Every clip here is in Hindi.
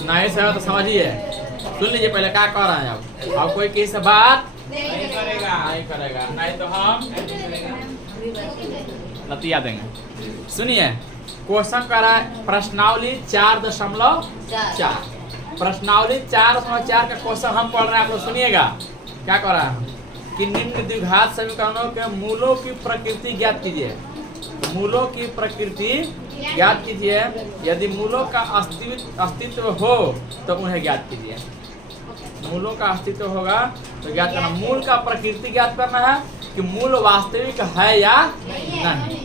नहीं सही तो समझिए, सुन लीजिए पहले क्या कह रहे हैं। अब कोई किसी बात नहीं करेगा, नहीं तो हम लतिया देंगे। सुनिए क्वेश्चन कर रहा है प्रश्नावली 4.4। प्रश्नावली 4.4 का क्वेश्चन हम पढ़ रहे हैं, आप लोग सुनिएगा। क्या कर रहा है कि निम्न द्विघात समीकरणों के मूलों की प्रकृति ज्ञात कीजिए। मूलों की प्रकृति ज्ञात कीजिए। यदि मूलों का अस्तित्व हो तो उन्हें ज्ञात कीजिए। मूलों का अस्तित्व होगा तो ज्ञात करना। मूल का प्रकृति ज्ञात करना है कि मूल वास्तविक है या नहीं।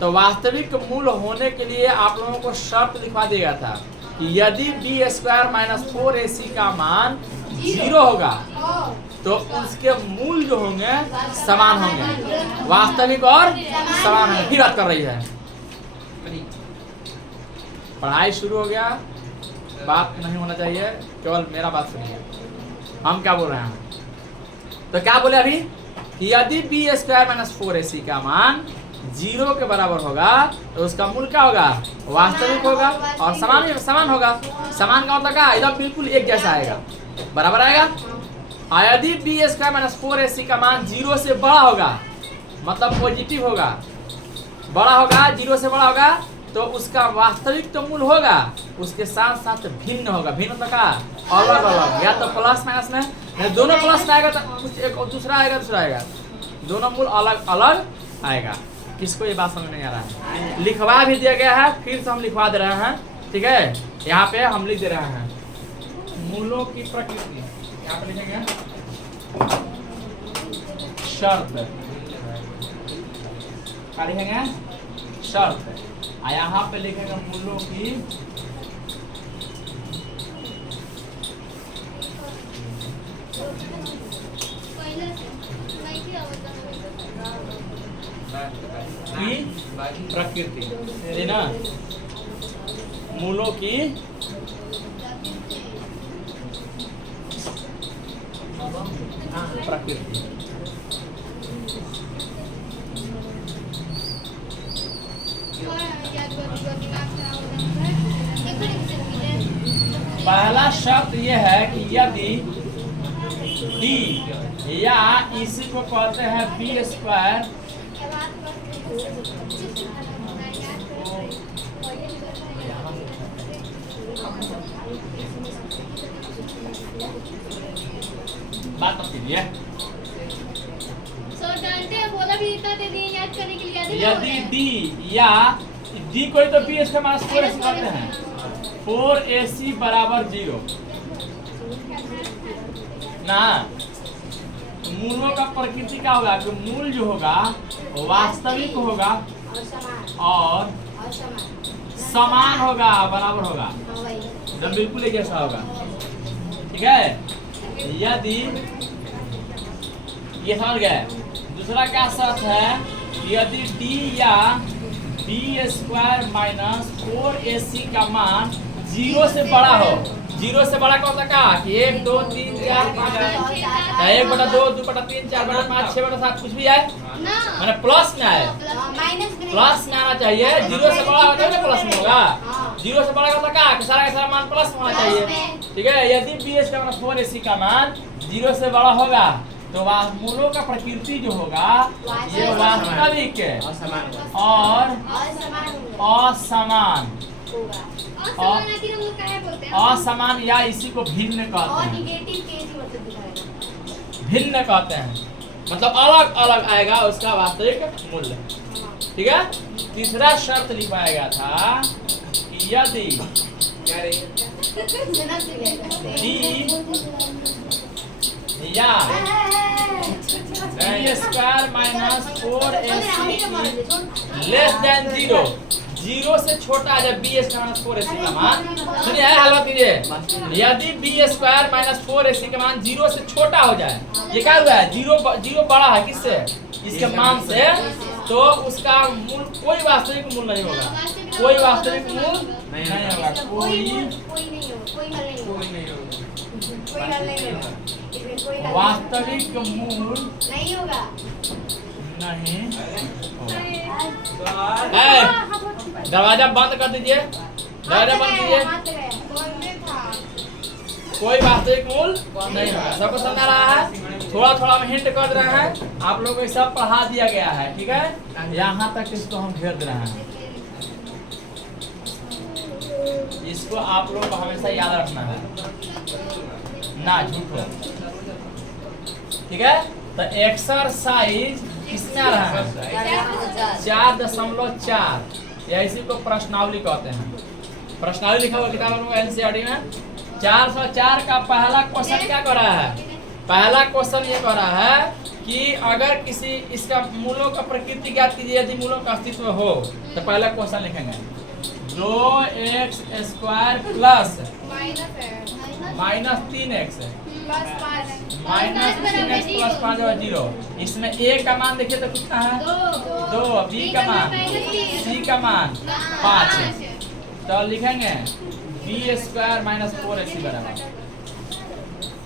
तो वास्तविक मूल होने के लिए आप लोगों को शर्त लिखवा दिया था कि यदि b² - 4ac का मान 0 होगा तो उसके मूल जो होंगे समान होंगे, वास्तविक और समान होंगे। फिर बात कर रही है, पढ़ाई शुरू हो गया, बात नहीं होना चाहिए, केवल मेरा बात सुनिए। हम क्या बोल रहे हैं, तो क्या बोले अभी कि यदि b² - 4ac का मान 0 के बराबर होगा तो उसका मूल क्या होगा, वास्तविक होगा और समान होगा। समान का मतलब क्या, एकदम बिल्कुल एक जैसा आएगा, बराबर आएगा। और यदि b² - 4ac का मान 0 से बड़ा होगा, मतलब पॉजिटिव होगा, बड़ा होगा, 0 से बड़ा होगा, तो उसका वास्तविक तो मूल होगा, उसके साथ साथ भिन्न होगा। भिन्न मतलब क्या, अलग अलग, या तो प्लस माइनस में, दोनों प्लस में आएगा तो कुछ एक दूसरा आएगा, दोनों मूल अलग अलग आएगा। किसको ये बात समझ नहीं आ रहा है? लिखवा भी दिया गया है, फिर से हम लिखवा दे रहे हैं, ठीक है। यहाँ पे हम लिख दे रहे हैं मूलों की प्रकृति, यहाँ पे लिखेंगे शर्त, क्या लिखेंगे, शर्त। यहाँ पे लिखेंगे मूलों की प्रकृति, है ना, मूलों की प्रकृति। पहला शर्त यह है कि यदि d या इसी को कहते हैं b², बात तो कीजिए। जानते हैं, बोला भी इतना दे दिए याद करने के लिए। यदि d या d कोई तो b² - 4ac करते हैं, 4ac बराबर 0 ना, मूलों का प्रकृति क्या होगा कि मूल जो होगा वास्तविक होगा और समान होगा, बराबर होगा, जब बिल्कुल एक जैसा होगा, ठीक है। यदि ये समझ गए। दूसरा क्या शर्त है, यदि d या b² - 4ac का मान 0 से बड़ा हो। 0 से बड़ा कौन सा का कि 1 2 3 4 5 1/2 2/3 4/5 6/7 कुछ भी आए, मैंने प्लस में आए, प्लस में आना चाहिए। 0 से बड़ा होता है ना प्लस में होगा, 0 से बड़ा होता का सारा का सारा मान प्लस में होना चाहिए, ठीक है। यदि b² - 4ac का मान 0 से बड़ा होगा तो मूलों का प्रकृति जो होगा ये वास्तविक और असमान, असमान या इसी को भिन्न कहते हैं, भिन्न कहते हैं, मतलब अलग अलग आएगा उसका वास्तविक मूल्य, ठीक है। तीसरा शर्त लिखवाया गया था कि यदि d या b² - 4ac लेस देन 0, 0 से छोटा है जब b² - 4ac का मान। सुनिए हल कीजिए, यदि b² - 4ac का मान 0 से छोटा हो जाए, ये क्या हुआ है, 0 बड़ा है किससे, इसके मान से, तो उसका मूल कोई वास्तविक मूल नहीं होगा, कोई वास्तविक मूल नहीं होगा, कोई वास्तविक मूल नहीं होगा, नहीं होगा। दरवाजा बंद कर दीजिए, दरवाजा बंद कीजिए। कोई वास्तविक मूल नहीं होगा। सबको समझ आ रहा है? थोड़ा थोड़ा हम हिंट कर रहे हैं, आप लोगों को सब पढ़ा दिया गया है, ठीक है। यहाँ तक इसको हम घेर दे रहे हैं, इसको आप लोग को हमेशा याद रखना है ना, झूठो, ठीक है। तो एक्सरसाइज किसमें आ रहा है? 4.4, या इसी को प्रश्नावली कहते हैं। प्रश्नावली लिखा हुआ किताब में एनसीईआरटी में 404 का पहला क्वेश्चन क्या कर रहा है? पहला क्वेश्चन ये कर रहा है कि अगर किसी इसका मूलों का प्रकृति ज्ञात कीजिए, यदि मूलों का अस्तित्व हो तो पहला क्वेश्चन लिखेंगे 2x² plus minus 3x minus 3x plus 5 और 0। इसमें a का मान देखिए तो कितना है? 2, b का मान, c का मान 5। तो लिखेंगे b² माइनस 4ac बराबर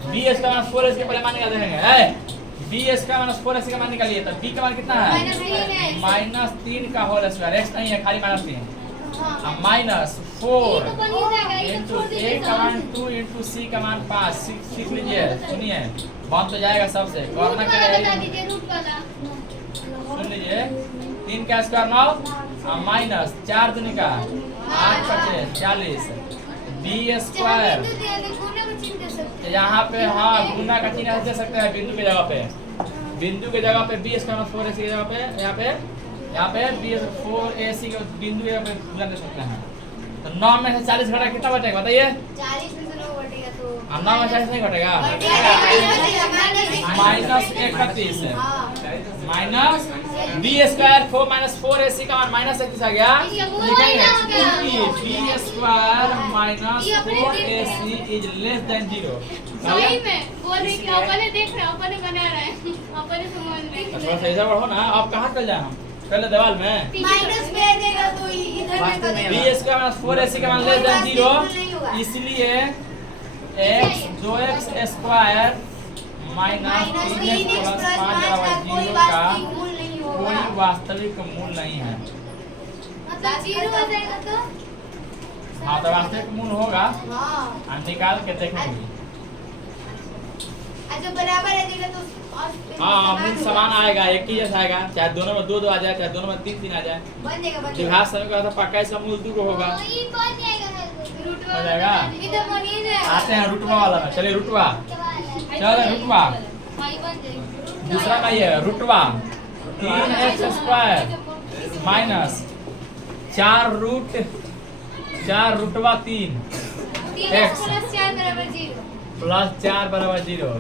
b² माइनस 4ac के पहले मान निकाल देंगे। b² माइनस 4ac का मान निकालिए, तो b का मान कितना है? माइनस 3 का होल स्क्वायर, x नहीं है खाली माइनस 3, माइनस 4 इंटू a का मान 2 इंटू c का मान 5। सीख लीजिए, सुनिए, बात तो जाएगा सबसे करना क्या है, सुन लीजिए। 3 का स्क्वायर 9 माइनस 4 दूनी का 8 बचे 40 b²। यहाँ पे हाँ गुना का चिन्ह दे सकते हैं बिंदु के जगह पे, बिंदु के जगह पे b² माइनस 4ac की जगह पे यहाँ पे b4ac के बिंदु के जगह पे गुना दे सकते हैं। तो 9 में से 40 घटा कितना बचेगा बताइए? 40 में से 9 घटेगा तो 9 में 40 नहीं घटेगा, minus 31 minus b² 4 minus 4ac का मान माइनस 31 आ गया। लिखेंगे b² minus 4ac is less than 0। सही में बोल रही कि अपने देख रहे, अपने बना रहे हैं, अपने समझ में। थोड़ा सा इधर बढ़ो ना, अब कहाँ चल जाए हम? पहले दीवार में माइनस में देगा तो इधर में कर देगा। b² माइनस 4ac का मान लेस देन 0, इसलिए x 2x² minus 3x plus 5 बराबर 0 का कोई वास्तविक मूल नहीं है। मतलब 0 हो जाएगा तो? हाँ, तो वास्तविक मूल होगा, हाँ, हम निकाल के देखेंगे। अच्छा बराबर है देगा तो हाँ, मूल समान आएगा, एक ही जैसा आएगा, चाहे दोनों में 2 आ जाए, चाहे दोनों में 3 आ जाए। बन जाएगा द्विघात समय का पक्का इसका मूल 2 होगा, ये बन जाएगा, रूटवा हो जाएगा। इधर बनिए जाएगा। आते हैं रुटवा वाला में, चलिए रुटवा, चलो रुटवा भाई बन जाएगा। दूसरा का ये रुटवा 3x² माइनस 4 रुटवा 3 3x प्लस 4 बराबर 0। प्लस 4 बराबर 0।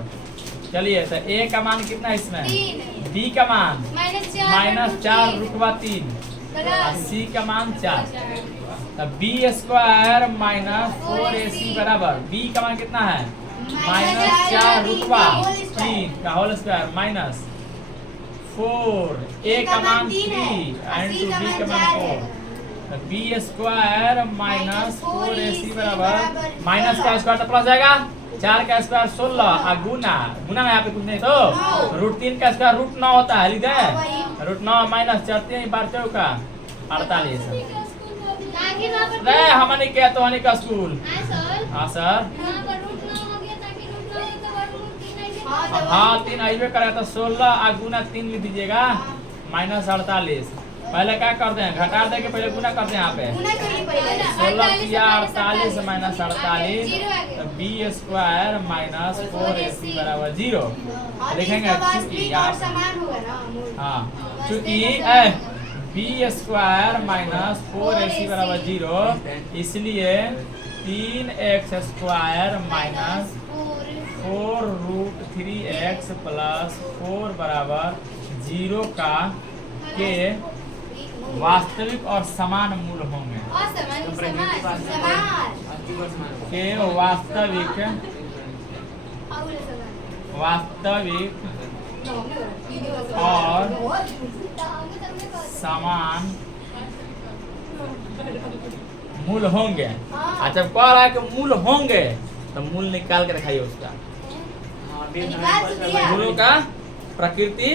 चलिए, तो a का मान कितना है इसमें? 3 b का मान माइनस 4 रुटवा 3 और c का मान 4। तो b² माइनस 4ac बराबर b का मान कितना है? माइनस 4 रुटवा 3 का होल स्क्वायर माइनस 4, a का मान 3 इंटू b का मान 4। तो b² माइनस 4ac बराबर माइनस का स्क्वायर तो प्लस जाएगा, 4 का स्क्वायर 16 और गुना में यहाँ पे कुछ नहीं तो रूट 3 का स्क्वायर रूट 9 होता है, लिख दे रूट 9 माइनस 4 बार 4 का 48। नहीं हमने क्या तो हनी का स्कूल। हाँ सर, हाँ 3 आइए करेगा तो 16 और गुना 3 लिख दीजिएगा माइनस 48। पहले क्या करते हैं? घटा दे के पहले गुना करते हैं। यहाँ पे 16 किया 48 माइनस 48 b² माइनस 4ac बराबर 0 लिखेंगे। चूंकि हाँ चूंकि b² माइनस 4ac बराबर 0 इसलिए 3x² minus 4 root 3x plus 4 बराबर 0 का के वास्तविक और समान मूल होंगे। के वास्तविक और समान मूल होंगे। अच्छा, कह रहा है कि मूल होंगे तो मूल निकाल के दिखाइए उसका। मूलों का प्रकृति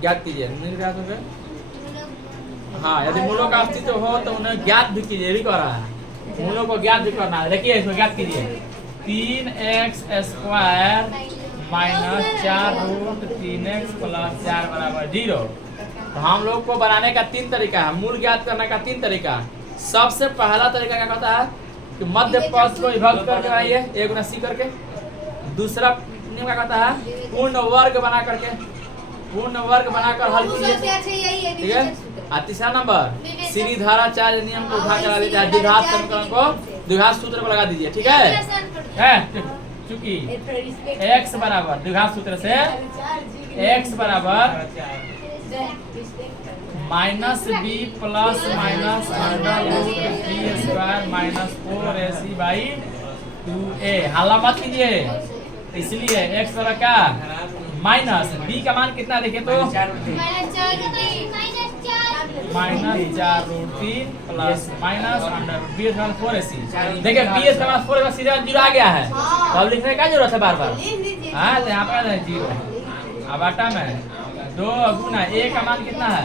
ज्ञात कीजिए। हाँ, यदि मूलों का अस्तित्व हो तो उन्हें ज्ञात भी कीजिए, भी कर रहा है। मूलों को ज्ञात भी करना है। देखिए इसको ज्ञात कीजिए। 3x square minus 4√3x plus 4 बराबर 0। तो हम लोग को बनाने का 3 तरीका है, मूल ज्ञात करने का 3 तरीका। सबसे पहला तरीका क्या कहता है कि मध्य पद को विभक्त करके बनाइए a गुना c करके। दूसरा नियम क्या कहता है पूर्ण वर्ग बना करके, पूर्ण वर्ग बनाकर हल कीजिए, ठीक है। और तीसरा नंबर सीधी धारा चार्ज नियम को उठा कर देते हैं, द्विघात समीकरण को द्विघात सूत्र पर लगा दीजिए, ठीक है। चूंकि x बराबर द्विघात सूत्र से x बराबर minus B plus minus under root B square minus 4ac by 2a। हल्ला मत कीजिए, इसलिए x बराबर क्या माइनस b का मान कितना देखिए तो minus 4√3 plus minus under root B square 4ac। देखिए बी स्क्वायर माइनस 4 सीधा 0 आ गया है, तो अब लिखने का जरूरत है बार बार। हाँ तो यहाँ पर 0 अब आटा में 2 गुना a का मान कितना है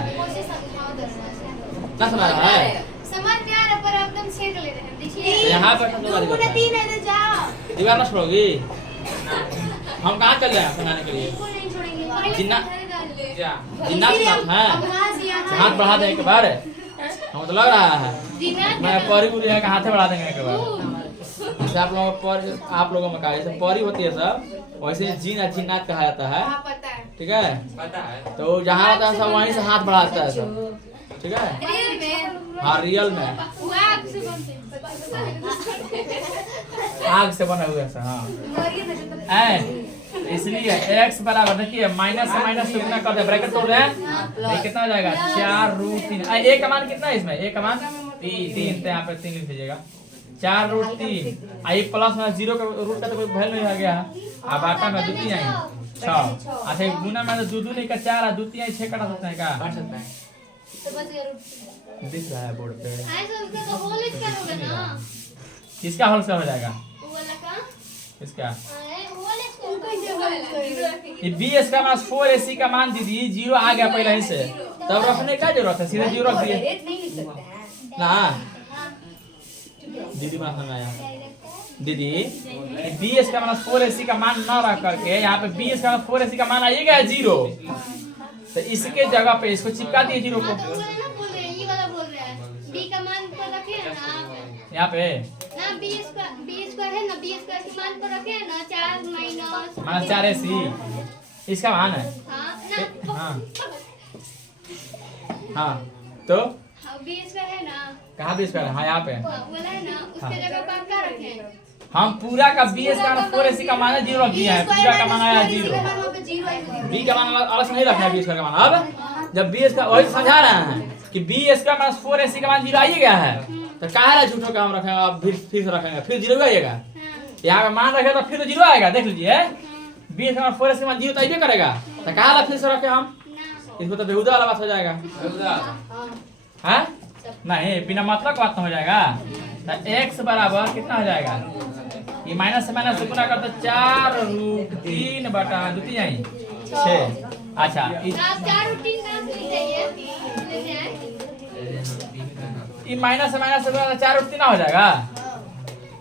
ना समझ रहा है, समझ में आ रहा पर एकदम छेद ले रहे हैं। देखिए यहाँ पर सब लोग 3 है तो जाओ, दीवार ना छोड़ोगी। हम कहाँ चल रहे हैं बनाने के लिए, बिल्कुल नहीं छोड़ेंगे। जिन्ना जा जिन्ना के साथ है हाथ बढ़ा दें एक बार, हम तो लग रहा है मैं परी बुरी है हाथे बढ़ा देंगे एक बार। जैसे आप लोगों में कहा जैसे परी होती है सब, वैसे जीन या जिन्नात कहा जाता है, पता है ठीक है। पता है तो जहाँ होता है सब वहीं से हाथ बढ़ाता है सब, ठीक है। रियल में हाँ रियल में आग से बनते आग से बना हुआ है हाँ। इसलिए x बराबर देखिए माइनस से माइनस से गुना कर दे, ब्रैकेट तोड़ रहे हैं, ये कितना हो जाएगा 4√3। a का मान कितना है इसमें, a का मान 3 तो यहाँ पे 3 लिख दीजिएगा 4√3। आई प्लस में 0 का रूट का तो कोई वैल्यू नहीं आ गया है। अब आटा में 2 3 आई 6, अच्छा गुना में 2 2 नहीं का 4 और 2 3 आई 6 कटा सकते हैं क्या, बढ़ सकता है। तो बस ये रूट दिख रहा है बोर्ड पे। ऐसा उसका तो होल इसका होगा ना, किसका होल से हो जाएगा, वो वाला का किसका होल इसका कैसे होगा। ये b इसका मान 4ac का मान दीदी 0 आ गया पहले ही से, तब रखने का जरूरत है, सीधे 0 रख दिए ना। दीदी बना समझ आया दीदी, b इसका मान 4ac का मान न रख करके यहाँ पे b इसका मान 4ac का मान आएगा 0, तो इसके जगह पे इसको चिपका दिए 0 को। तो वो ना बोल रहे हैं, ये वाला बोल रहे हैं b का मान पर रखे हैं ना, यहाँ पे ना b स्क्वायर है ना, b स्क्वायर के मान पर रखे हैं ना 4 माइनस 4ac इसका मान है। हां ना हाँ हाँ तो b स्क्वायर है ना, कहाँ b स्क्वायर है, हाँ यहाँ पे बोला है ना, उसके जगह पर क्या रखे हैं हम पूरा का b इसका 4ac का मान 0 रख दिया है, पूरा का मान आया 0। b का मान अलग से नहीं रखना है, b स्क्वायर का मान। अब जब b इसका वही समझा रहे हैं कि b इसका मान 4ac का मान 0 आ ही गया है, तो काहे झूठों का हम रखेंगे, अब फिर से रखेंगे, फिर 0 आएगा। यहाँ पे मान रखे तो फिर 0 आएगा, देख लीजिए b इसका मान 4ac का मान 0 तो आइए करेगा, तो काहे फिर से रखे हम, इसमें तो बेहुदा वाला बात हो जाएगा। हाँ नहीं बिना मतलब का बात हो जाएगा। तो x बराबर कितना हो जाएगा, ये माइनस से माइनस गुना करते 4√3 बटा 2 3 आई 6। अच्छा आप 4√3 का लिख जाइए, लेते हैं ये माइनस से माइनस गुना 4√3 हो जाएगा।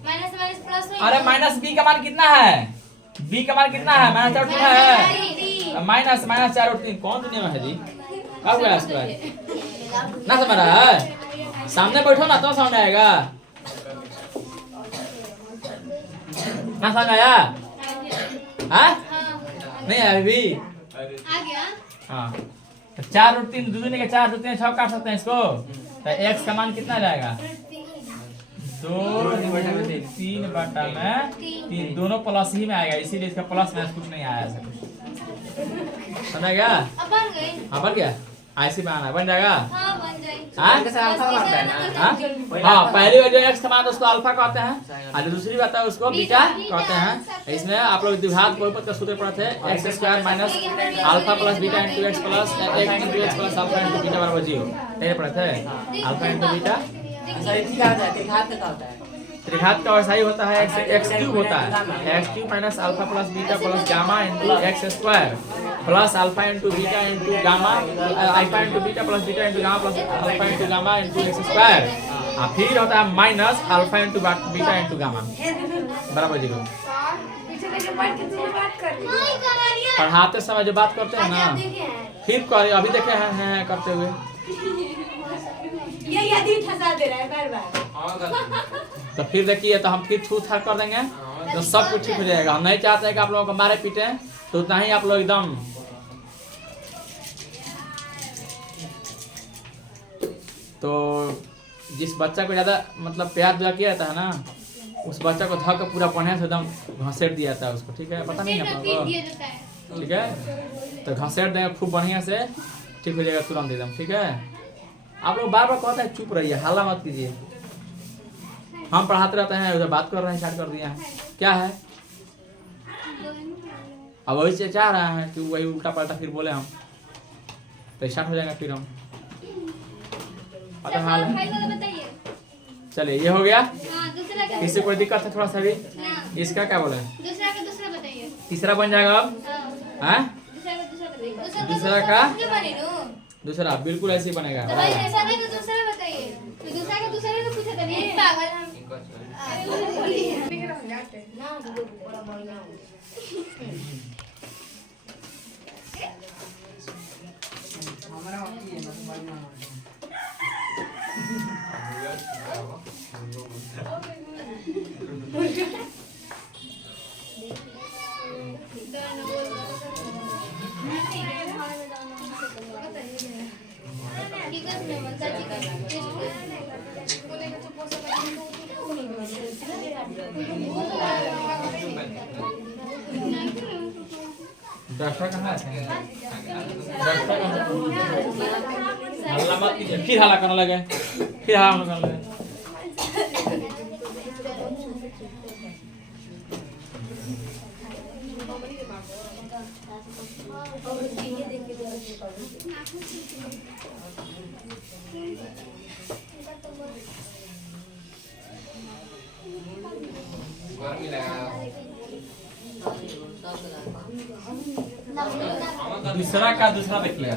माइनस प्लस में, अरे माइनस b का मान कितना है, b का मान कितना है माइनस 4√3 है, माइनस माइनस 4√3 कौन दुनिया में है जी, कब गया इसका ना समझ रहा है, सामने बैठो ना तो सामने आएगा ना, समझ आया हाँ नहीं आया अभी आ गया। हाँ तो 4√3 2 के 4 2 3 6 काट सकते हैं इसको, तो x का मान कितना जाएगा 2√3 बटा में 3, दोनों प्लस ही में आएगा, इसीलिए इसका प्लस माइनस कुछ नहीं आया ऐसा कुछ, समझ गया। अब बन गई, हाँ बन गया, ऐसे बनाना बन जाएगा। हाँ बन जाए। हाँ कैसे अल्फा बनता है ना? हाँ हाँ पहली बार जो x का मान उसको अल्फा कहते हैं, और दूसरी बात है उसको बीटा कहते हैं। इसमें आप लोग द्विघात बहुपद का सूत्र पढ़ते हैं, x square minus alpha plus beta into x plus alpha into beta बराबर 0, ये पढ़ते हैं अल्फा इंटू बीटा। त्रिघात का वैसा ही होता है, एक्स क्यूब होता है, x cube minus alpha plus beta plus gamma into x square plus alpha into beta into gamma, alpha into beta plus beta into gamma plus alpha into gamma into x square, और फिर होता है minus alpha into beta into gamma. बराबर 0। पीछे लेके बैठ के तुम बात कर रही हो। नहीं करिए पढ़ाते समय जो बात करते हैं ना, फिर करिए, अभी देखे हैं करते हुए। ये यदि फंसा दे रहा है बार बार। और गलती। तो फिर देखिए, तो हम फिर थू थार कर देंगे तो सब कुछ ठीक हो जाएगा। हम नहीं चाहते हैं कि आप लोगों को मारे पीटे, तो उतना ही आप लोग एकदम तो जिस बच्चा को ज़्यादा मतलब प्यार दिया किया जाता है ना, उस बच्चा को धर कर पूरा पढ़ने से एकदम घसेट दिया जाता है उसको, ठीक है? पता नहीं है आप लोगों दिया को, जाता है। ठीक है? तो घसेट देंगे खूब बढ़िया से, ठीक हो जाएगा तुरंत एकदम, ठीक है? आप लोग बार बार कहते हैं चुप रहिए, हल्ला मत कीजिए। हम पढ़ाते रहते हैं, उधर बात कर रहे हैं, स्टार्ट कर दिए हैं, क्या है? अब वही से चाह रहे हैं कि वही उल्टा पलटा फिर बोले हम, तो स्टार्ट हो जाएगा फिर हम। पता हाल है? भाई वाला बताइए। चलिए, ये हो गया। हाँ, दूसरा का किसी कोई दिक्कत है थोड़ा सा भी? ना, इसका क्या बोले? दूसरा का दूसरा बताइए। तीसरा बन जाएगा अब, हाँ, हैं? दूसरा का दूसरा बताइए। दूसरा का? दूसरा बने नो। दूसरा बिल्कुल ऐसे ही बनेगा। तो भाई दूसरा का दूसरा बताइए। तो दूसरा का दूसरा का पूछा था नहीं, पागल हम। इनको छोड़। दर्शक कहाँ है? दर्शक हल्ला मत कीजिए, फिर हल्ला करने लगे, फिर हल्ला करने लगे। गर्मी लगा। दूसरा का दूसरा देखिए,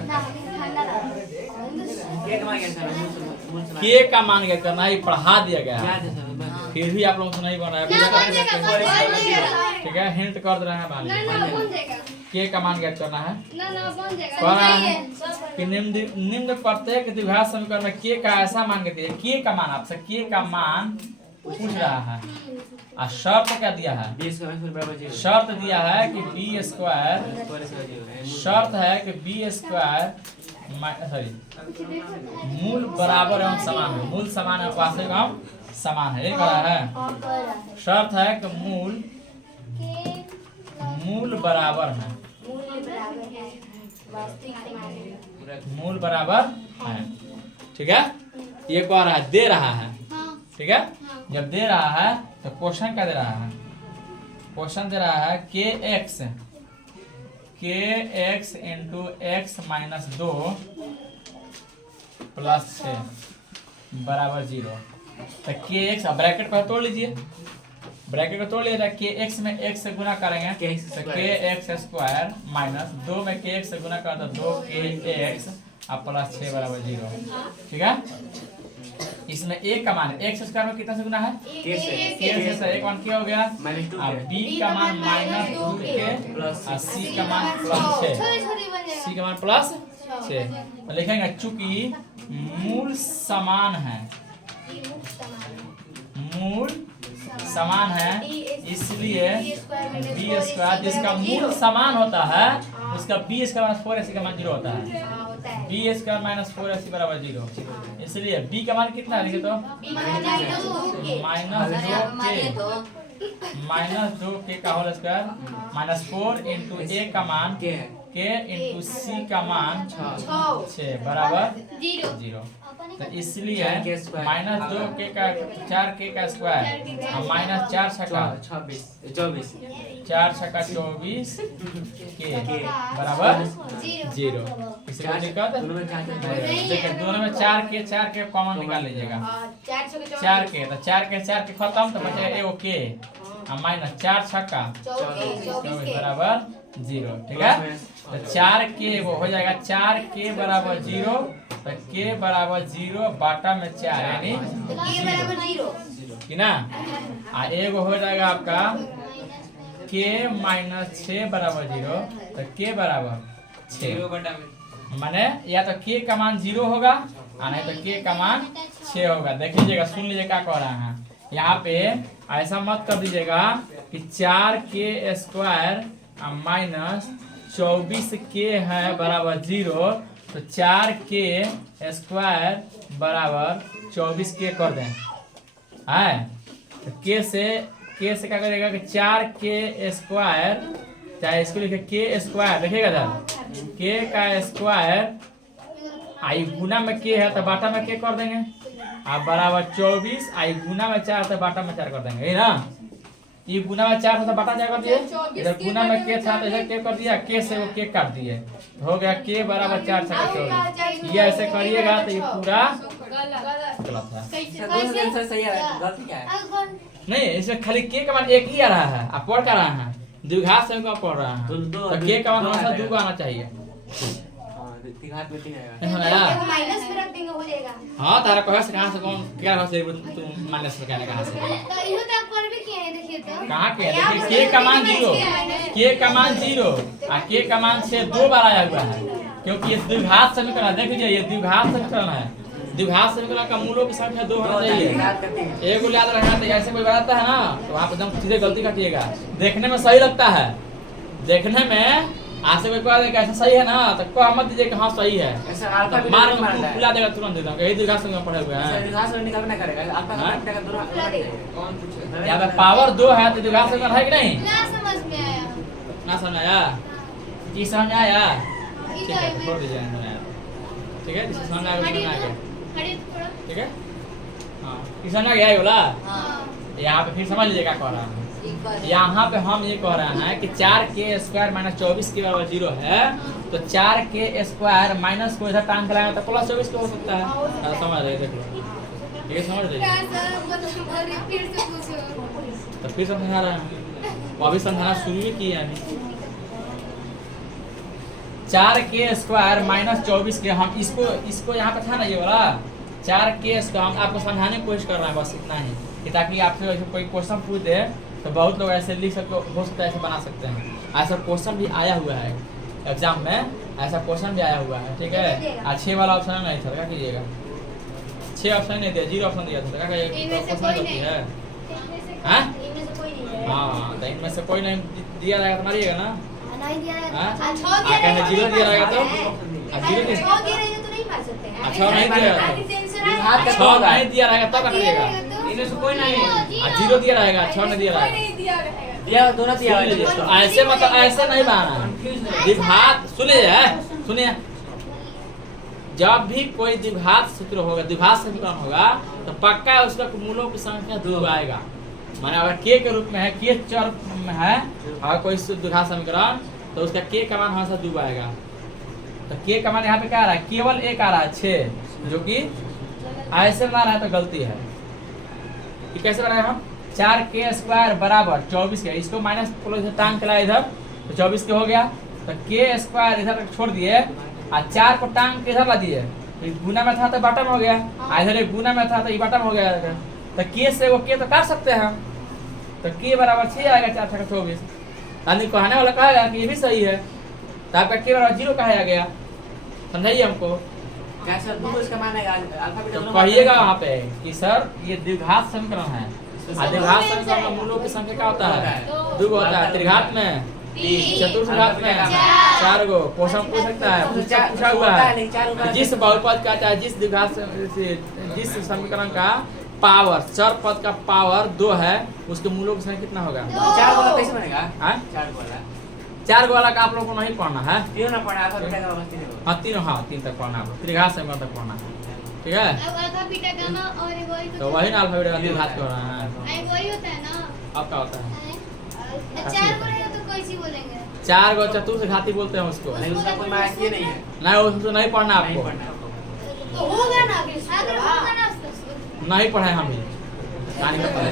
के का मान ज्ञात करना है, ये पढ़ा दिया गया है, फिर भी आप लोगों से नहीं बन रहा है, ठीक है? हिंट कर दे रहे हैं ना ना बन जाएगा। के का मान ज्ञात करना है। ना ना बन जाएगा। कह रहा है कि निम्न प्रत्येक द्विघात समीकरण में के का ऐसा मान के दिया, के का मान आपसे के का मान पूछ रहा है, और शर्त क्या दिया है? शर्त दिया है कि बी स्क्वायर, शर्त है कि बी स्क्वायर सॉरी मूल बराबर एवं समान है, मूल समान है, वास्तविक एवं समान है, ये कह रहा है। शर्त है कि मूल बराबर है, मूल बराबर है, ठीक है? ये कह रहा है, दे रहा है, ठीक है? जब दे रहा है तो क्वेश्चन क्या दे रहा है? क्वेश्चन दे रहा है के x into x minus 2 plus 6 बराबर 0। तो के एक्स, अब ब्रैकेट को तोड़ लीजिए, ब्रैकेट को तोड़ लिया, के एक्स में एक्स से गुना करेंगे तो के एक्स स्क्वायर माइनस 2 में के एक्स से गुना कर दो 2 के एक्स अब प्लस 6 बराबर 0, ठीक है? इसमें एक का मान एक्स स्क्वायर में कितना से गुना है? के से एक मान क्या हो गया? अब बी का मान माइनस 2 के प्लस सी का मान प्लस 6, सी का मान प्लस 6 लिखेंगे। चूंकि मूल समान है, मूल समान है, इसलिए बी स्क्वायर जिसका मूल समान होता है उसका बी स्क्वायर माइनस 4ac का मान 0 होता है, बी स्क्वायर माइनस 4ac बराबर 0, इसलिए बी का मान कितना है? लिखे तो माइनस 2 के का होल स्क्वायर माइनस 4 इंटू ए का मान के इंटू सी का मान 6 बराबर 0। तो इसलिए माइनस 2 के का 4 के का स्क्वायर और माइनस 4 छक्का 24 4 छक्का 24 के बराबर 0। इसलिए दिक्कत देखिए, दोनों में 4 के कॉमन निकाल लीजिएगा, 4 के तो 4 के खत्म तो बचेगा एगो के और माइनस 4 छक्का 24 बराबर 0, ठीक है? तो 4 के वो हो जाएगा 4 के बराबर 0, तो के बराबर 0 बाटा में 4 यानी कि ना। एगो हो जाएगा आपका k माइनस 6 बराबर 0, तो k बराबर 6 माने या तो k का मान 0 होगा और नहीं तो k का मान 6 होगा। देख लीजिएगा, सुन लीजिए क्या कह रहा है यहाँ पे। ऐसा मत कर दीजिएगा कि 4k स्क्वायर माइनस 24k है बराबर 0, तो 4k स्क्वायर बराबर 24k कर दें है। तो k से क्या करेगा कि 4k स्क्वायर, चाहे इसको लिखे k स्क्वायर, देखिएगा सर k का स्क्वायर आई गुना में k है तो बाटा में k कर देंगे, अब बराबर 24 आई गुना में 4 तो बाटा में 4 कर देंगे, यही ना। ये गुना में 4 तो बाटा 4 कर दिए, इधर गुना में k था तो इधर k कर दिया, k से वो k काट दिए, हो गया k बराबर 4 से 24। ये ऐसे करिएगा तो ये पूरा गलत है। सही है, गलती क्या है? नहीं, इसमें खाली k का मान एक ही आ रहा है, आप पढ़ क्या रहा है, द्विघात समीकरण पढ़ रहा है, तो k का मान हमेशा 2 आना चाहिए। द्विघात में 3 आएगा। नहीं समझा? माइनस में रख देंगे हो जाएगा। हाँ, तारा कहाँ से कौन क्या रहा से तुम माइनस में कहने कहाँ से, तो इहो तो आप कर भी किए हैं, देखिए तो कहाँ के देखिए k का मान 0, k का मान 0 और k का मान 6 2 बार आया हुआ है, क्योंकि ये द्विघात समीकरण है। देख लीजिए, ये द्विघात समीकरण है। द्विघात समीकरण का मूलों की संख्या 2 होना चाहिए। एक याद रखना, तो ऐसे कोई बताता है ना तो आप एकदम सीधे गलती काटिएगा। देखने में सही लगता है, देखने में ऐसे कोई कह देगा ऐसा सही है ना, तो कह मत दीजिए कि हाँ सही है, ऐसा अल्फा तो मार के खुला देगा तुरंत एकदम। यही द्विघात समीकरण पढ़े हुए हैं। द्विघात में निकालना करेगा, अल्फा का बीटा का दोनों कौन पूछे? यहाँ पे पावर 2 है तो द्विघात समीकरण है कि नहीं? ना समझ में आया। ना समझ आया? जी समझ आया? ये ठीक तो है, छोड़ दीजिए, ठीक है, जिससे समझ आएगा समझ आएगा, खड़े थोड़ा। ठीक है। हाँ, किसान आ गया ये बोला। हां, यहाँ पे फिर समझ लीजिए क्या कह रहा है। यहाँ पे हम ये कह रहे हैं कि 4k स्क्वायर माइनस 24 के बराबर 0 है, तो 4k स्क्वायर माइनस को इधर टांग कराएंगे तो प्लस 24 हो सकता है। समझ रहे, देख लो, ठीक है, समझ क्या रहे। सर मतलब फिर से पूछो। तो फिर समझा रहे हैं, वो अभी समझाना शुरू ही किया है। 4k स्क्वायर माइनस 24 के, हम इसको यहाँ पे था ना ये वाला 4k स्क्वायर, हम आपको समझाने की कोशिश कर रहे हैं, बस इतना ही, कि ताकि आपसे कोई क्वेश्चन पूछ दे तो बहुत लोग ऐसे लिख सकते हो सकता है, ऐसे बना सकते हैं। ऐसा क्वेश्चन भी आया हुआ है एग्जाम में, ऐसा क्वेश्चन भी आया हुआ है, ठीक है। अच्छे वाला ऑप्शन नहीं था, क्या कीजिएगा, 6 ऑप्शन नहीं दिया, 0 ऑप्शन दिया था, क्या क्वेश्चन गलती है? हाँ, तो इनमें से कोई नहीं दिया रहेगा तो मारिएगा ना। नहीं दिया हाँ? अच्छा 0 दिया रहेगा तो 0 दिया, 6 दे रही हो तो नहीं मार सकते हैं। अच्छा नहीं दिया आगे टेंशन है। द्विघात का 6 नहीं दिया रहेगा तब क्या करिएगा, इनमें से कोई नहीं है। 0 दिया रहेगा, 6 नहीं दिया रहेगा। नहीं दिया रहेगा। दिया दोनों दिया सुन लीजिए, तो ऐसे मतलब ऐसे नहीं बनाना। द्विघात सुनिए, जब भी कोई द्विघात सूत्र होगा, द्विघात समीकरण होगा, तो पक्का उसका मूलों की संख्या 2 आएगा। माने अगर k के रूप में है, k चर में है और कोई द्विघात समीकरण, तो उसका k का मान हमेशा 2 आएगा। तो k का मान यहाँ पे क्या आ रहा है, केवल 1 आ रहा है 6, जो कि ऐसे बना रहा है तो गलती है। कि कैसे बनाए हम, 4k स्क्वायर बराबर 24 के, इसको माइनस प्लस टांग के लाए इधर तो 24 के हो गया, तो k स्क्वायर इधर छोड़ दिए और 4 को टांग के इधर ला दिए, तो गुना में था तो बटन हो गया, इधर एक गुना में था तो ये बटन हो गया, तो k से वो k तो काट सकते हैं, तो k बराबर 6 आएगा, 4 था 24। यानी कहने वाला कहेगा कि ये भी सही है, तो आपका k बराबर 0 कहा गया, समझाइए हमको। कैसे दो इसका मान है अल्फा बीटा तो दोनों कहिएगा वहाँ पे कि सर ये द्विघात समीकरण है, और द्विघात समीकरण में मूलों की संख्या क्या होता है, 2 होता है। त्रिघात में 3, चतुर्थघात में 4 गो। क्वेश्चन पूछ सकता है, पूछा हुआ है, जिस बहुपद का चाहे जिस द्विघात जिस समीकरण का पावर, चर पद का पावर 2 है, उसके मूलों की संख्या कितना होगा। 4 वाला कैसे बनेगा? हाँ? 4 वाला 4 वाला का आप लोग को नहीं पढ़ना है, तीनों ना पढ़ा, अल्फा बीटा का बस 3 हाँ 3, हाँ 3 तक पढ़ना है, त्रिघात समीकरण तक पढ़ना है, ठीक है। अब अल्फा बीटा गामा और वही तो वही ना अल्फा बीटा का द्विघात कर रहे हैं। आई वही होता है ना। अब क्या होता है, 4 को रहेगा तो कैसे बोलेंगे? 4 गो चतुर्थघाती बोलते हैं उसको। नहीं, उसका कोई मान ये नहीं है, नहीं उसको नहीं पढ़ना नहीं आपको, पढ़ना आपको। तो हो गया ना आगे अगर होगा ना तो नहीं पढ़े हम ही कहानी में पढ़े।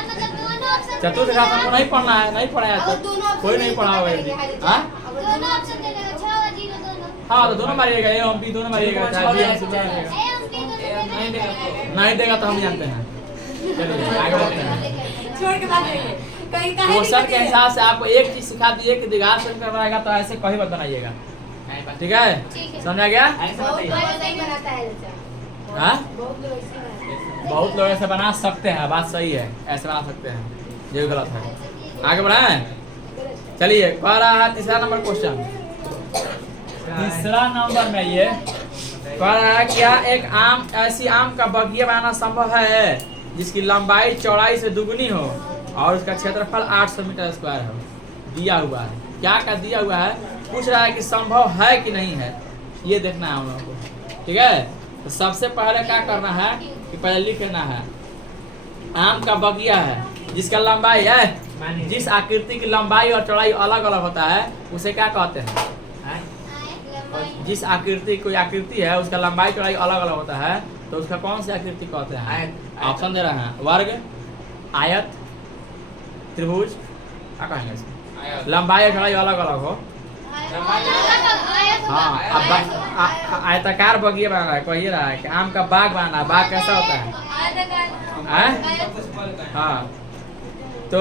मतलब दोनों ऑप्शन चतुर्थघात हमको नहीं पढ़ना है, नहीं पढ़ा है और तो दोनों ऑप्शन कोई नहीं पढ़ा होगा यदि। हाँ दोनों ऑप्शन दे देगा 6 और 0 दोनों। हाँ, तो दोनों मारिएगा, ए हम बी दोनों मारिएगा, चाहे बी हम सी ए हम बी दोनों नहीं नहीं देगा तो नहीं देगा तो हम जानते हैं। चलिए आगे बढ़ते हैं। छोड़ के बात करेंगे कहीं कहीं क्वेश्चन के हिसाब से आपको एक चीज सिखा दिए कि द्विघात से करना रहेगा तो ऐसे कहीं मत बनाइएगा, ठीक है? ठीक है। समझा गया? ऐसे बहुत बताइए। लोग ऐसे ही बनाता है चाचा। हाँ? बहुत लोग ऐसे ही बनाते हैं। बहुत लोग ऐसे बना सकते हैं, बात सही है, ऐसे बना सकते हैं, ये गलत है। आगे बढ़ाएं? चलिए कह रहा है तीसरा नंबर क्वेश्चन। तीसरा नंबर में ये कह रहा है क्या एक आम ऐसी आम का बगिया बनाना संभव है जिसकी लंबाई चौड़ाई से दुगनी हो और उसका क्षेत्रफल 800 मीटर स्क्वायर हो? दिया हुआ है, क्या दिया हुआ है, पूछ रहा है कि संभव है कि नहीं है, ये देखना है हम लोगों को, ठीक है? तो सबसे पहले क्या करना है कि पहले लिख लेना है आम का बगिया है जिसका लंबाई है, जिस आकृति की लंबाई और चौड़ाई अलग अलग होता है उसे क्या कहते हैं? जिस आकृति कोई आकृति है उसका लंबाई चौड़ाई अलग अलग होता है तो उसका कौन सी आकृति कहते हैं? आयत। ऑप्शन दे रहे हैं, वर्ग, आयत, त्रिभुज, क्या कहेंगे इसको? लंबाई और चौड़ाई अलग अलग हो। हाँ, अब आयताकार बगिया बना है, कहिए रहा है कि आम का बाग बनाना है, बाग कैसा होता है? हाँ, तो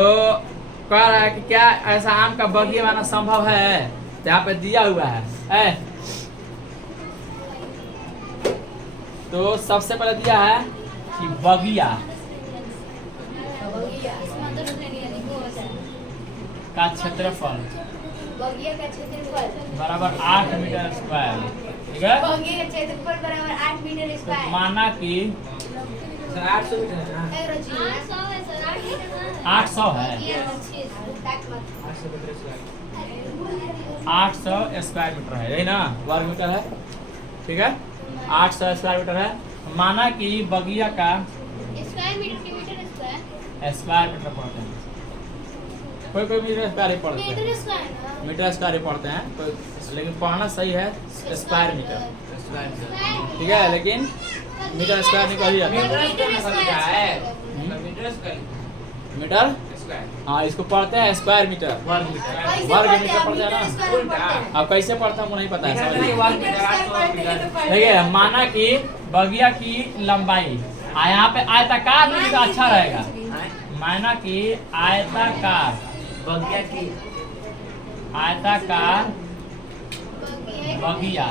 कह रहा है कि क्या ऐसा आम का बगिया बनाना संभव है? तो यहाँ पे दिया हुआ है। तो सबसे पहले दिया है कि बगिया का क्षेत्रफल बगिया का क्षेत्रफल बराबर 8 मीटर स्क्वायर, ठीक है? बगिया का क्षेत्रफल बराबर 8 मीटर तो स्क्वायर। माना कि सर 800 मीटर है ना? 800 है, 800 मीटर स्क्वायर। 800 स्क्वायर मीटर है, यही ना? वर्ग मीटर है, ठीक है? 800 स्क्वायर मीटर है। माना कि बगिया का स्क्वायर मीटर पढ़ते हैं, कोई मीटर स्क्वायर ही पढ़ते हैं, मीटर स्क्वायर ही पढ़ते हैं कोई, लेकिन पढ़ना सही है स्क्वायर मीटर, ठीक है? लेकिन मीटर स्क्वायर नहीं कही जाती है। मीटर, हाँ इसको पढ़ते हैं स्क्वायर मीटर, वर्ग मीटर पढ़ते हैं ना? उल्टा अब कैसे पढ़ता हूँ नहीं पता है, नहीं, समझिए। वर्ग मीटर, 800 मीटर। ठीक है, माना कि बगिया की लंबाई यहाँ पे आयताकार नहीं तो अच्छा रहेगा। माना कि आयताकार बगिया की आयताकार बगिया,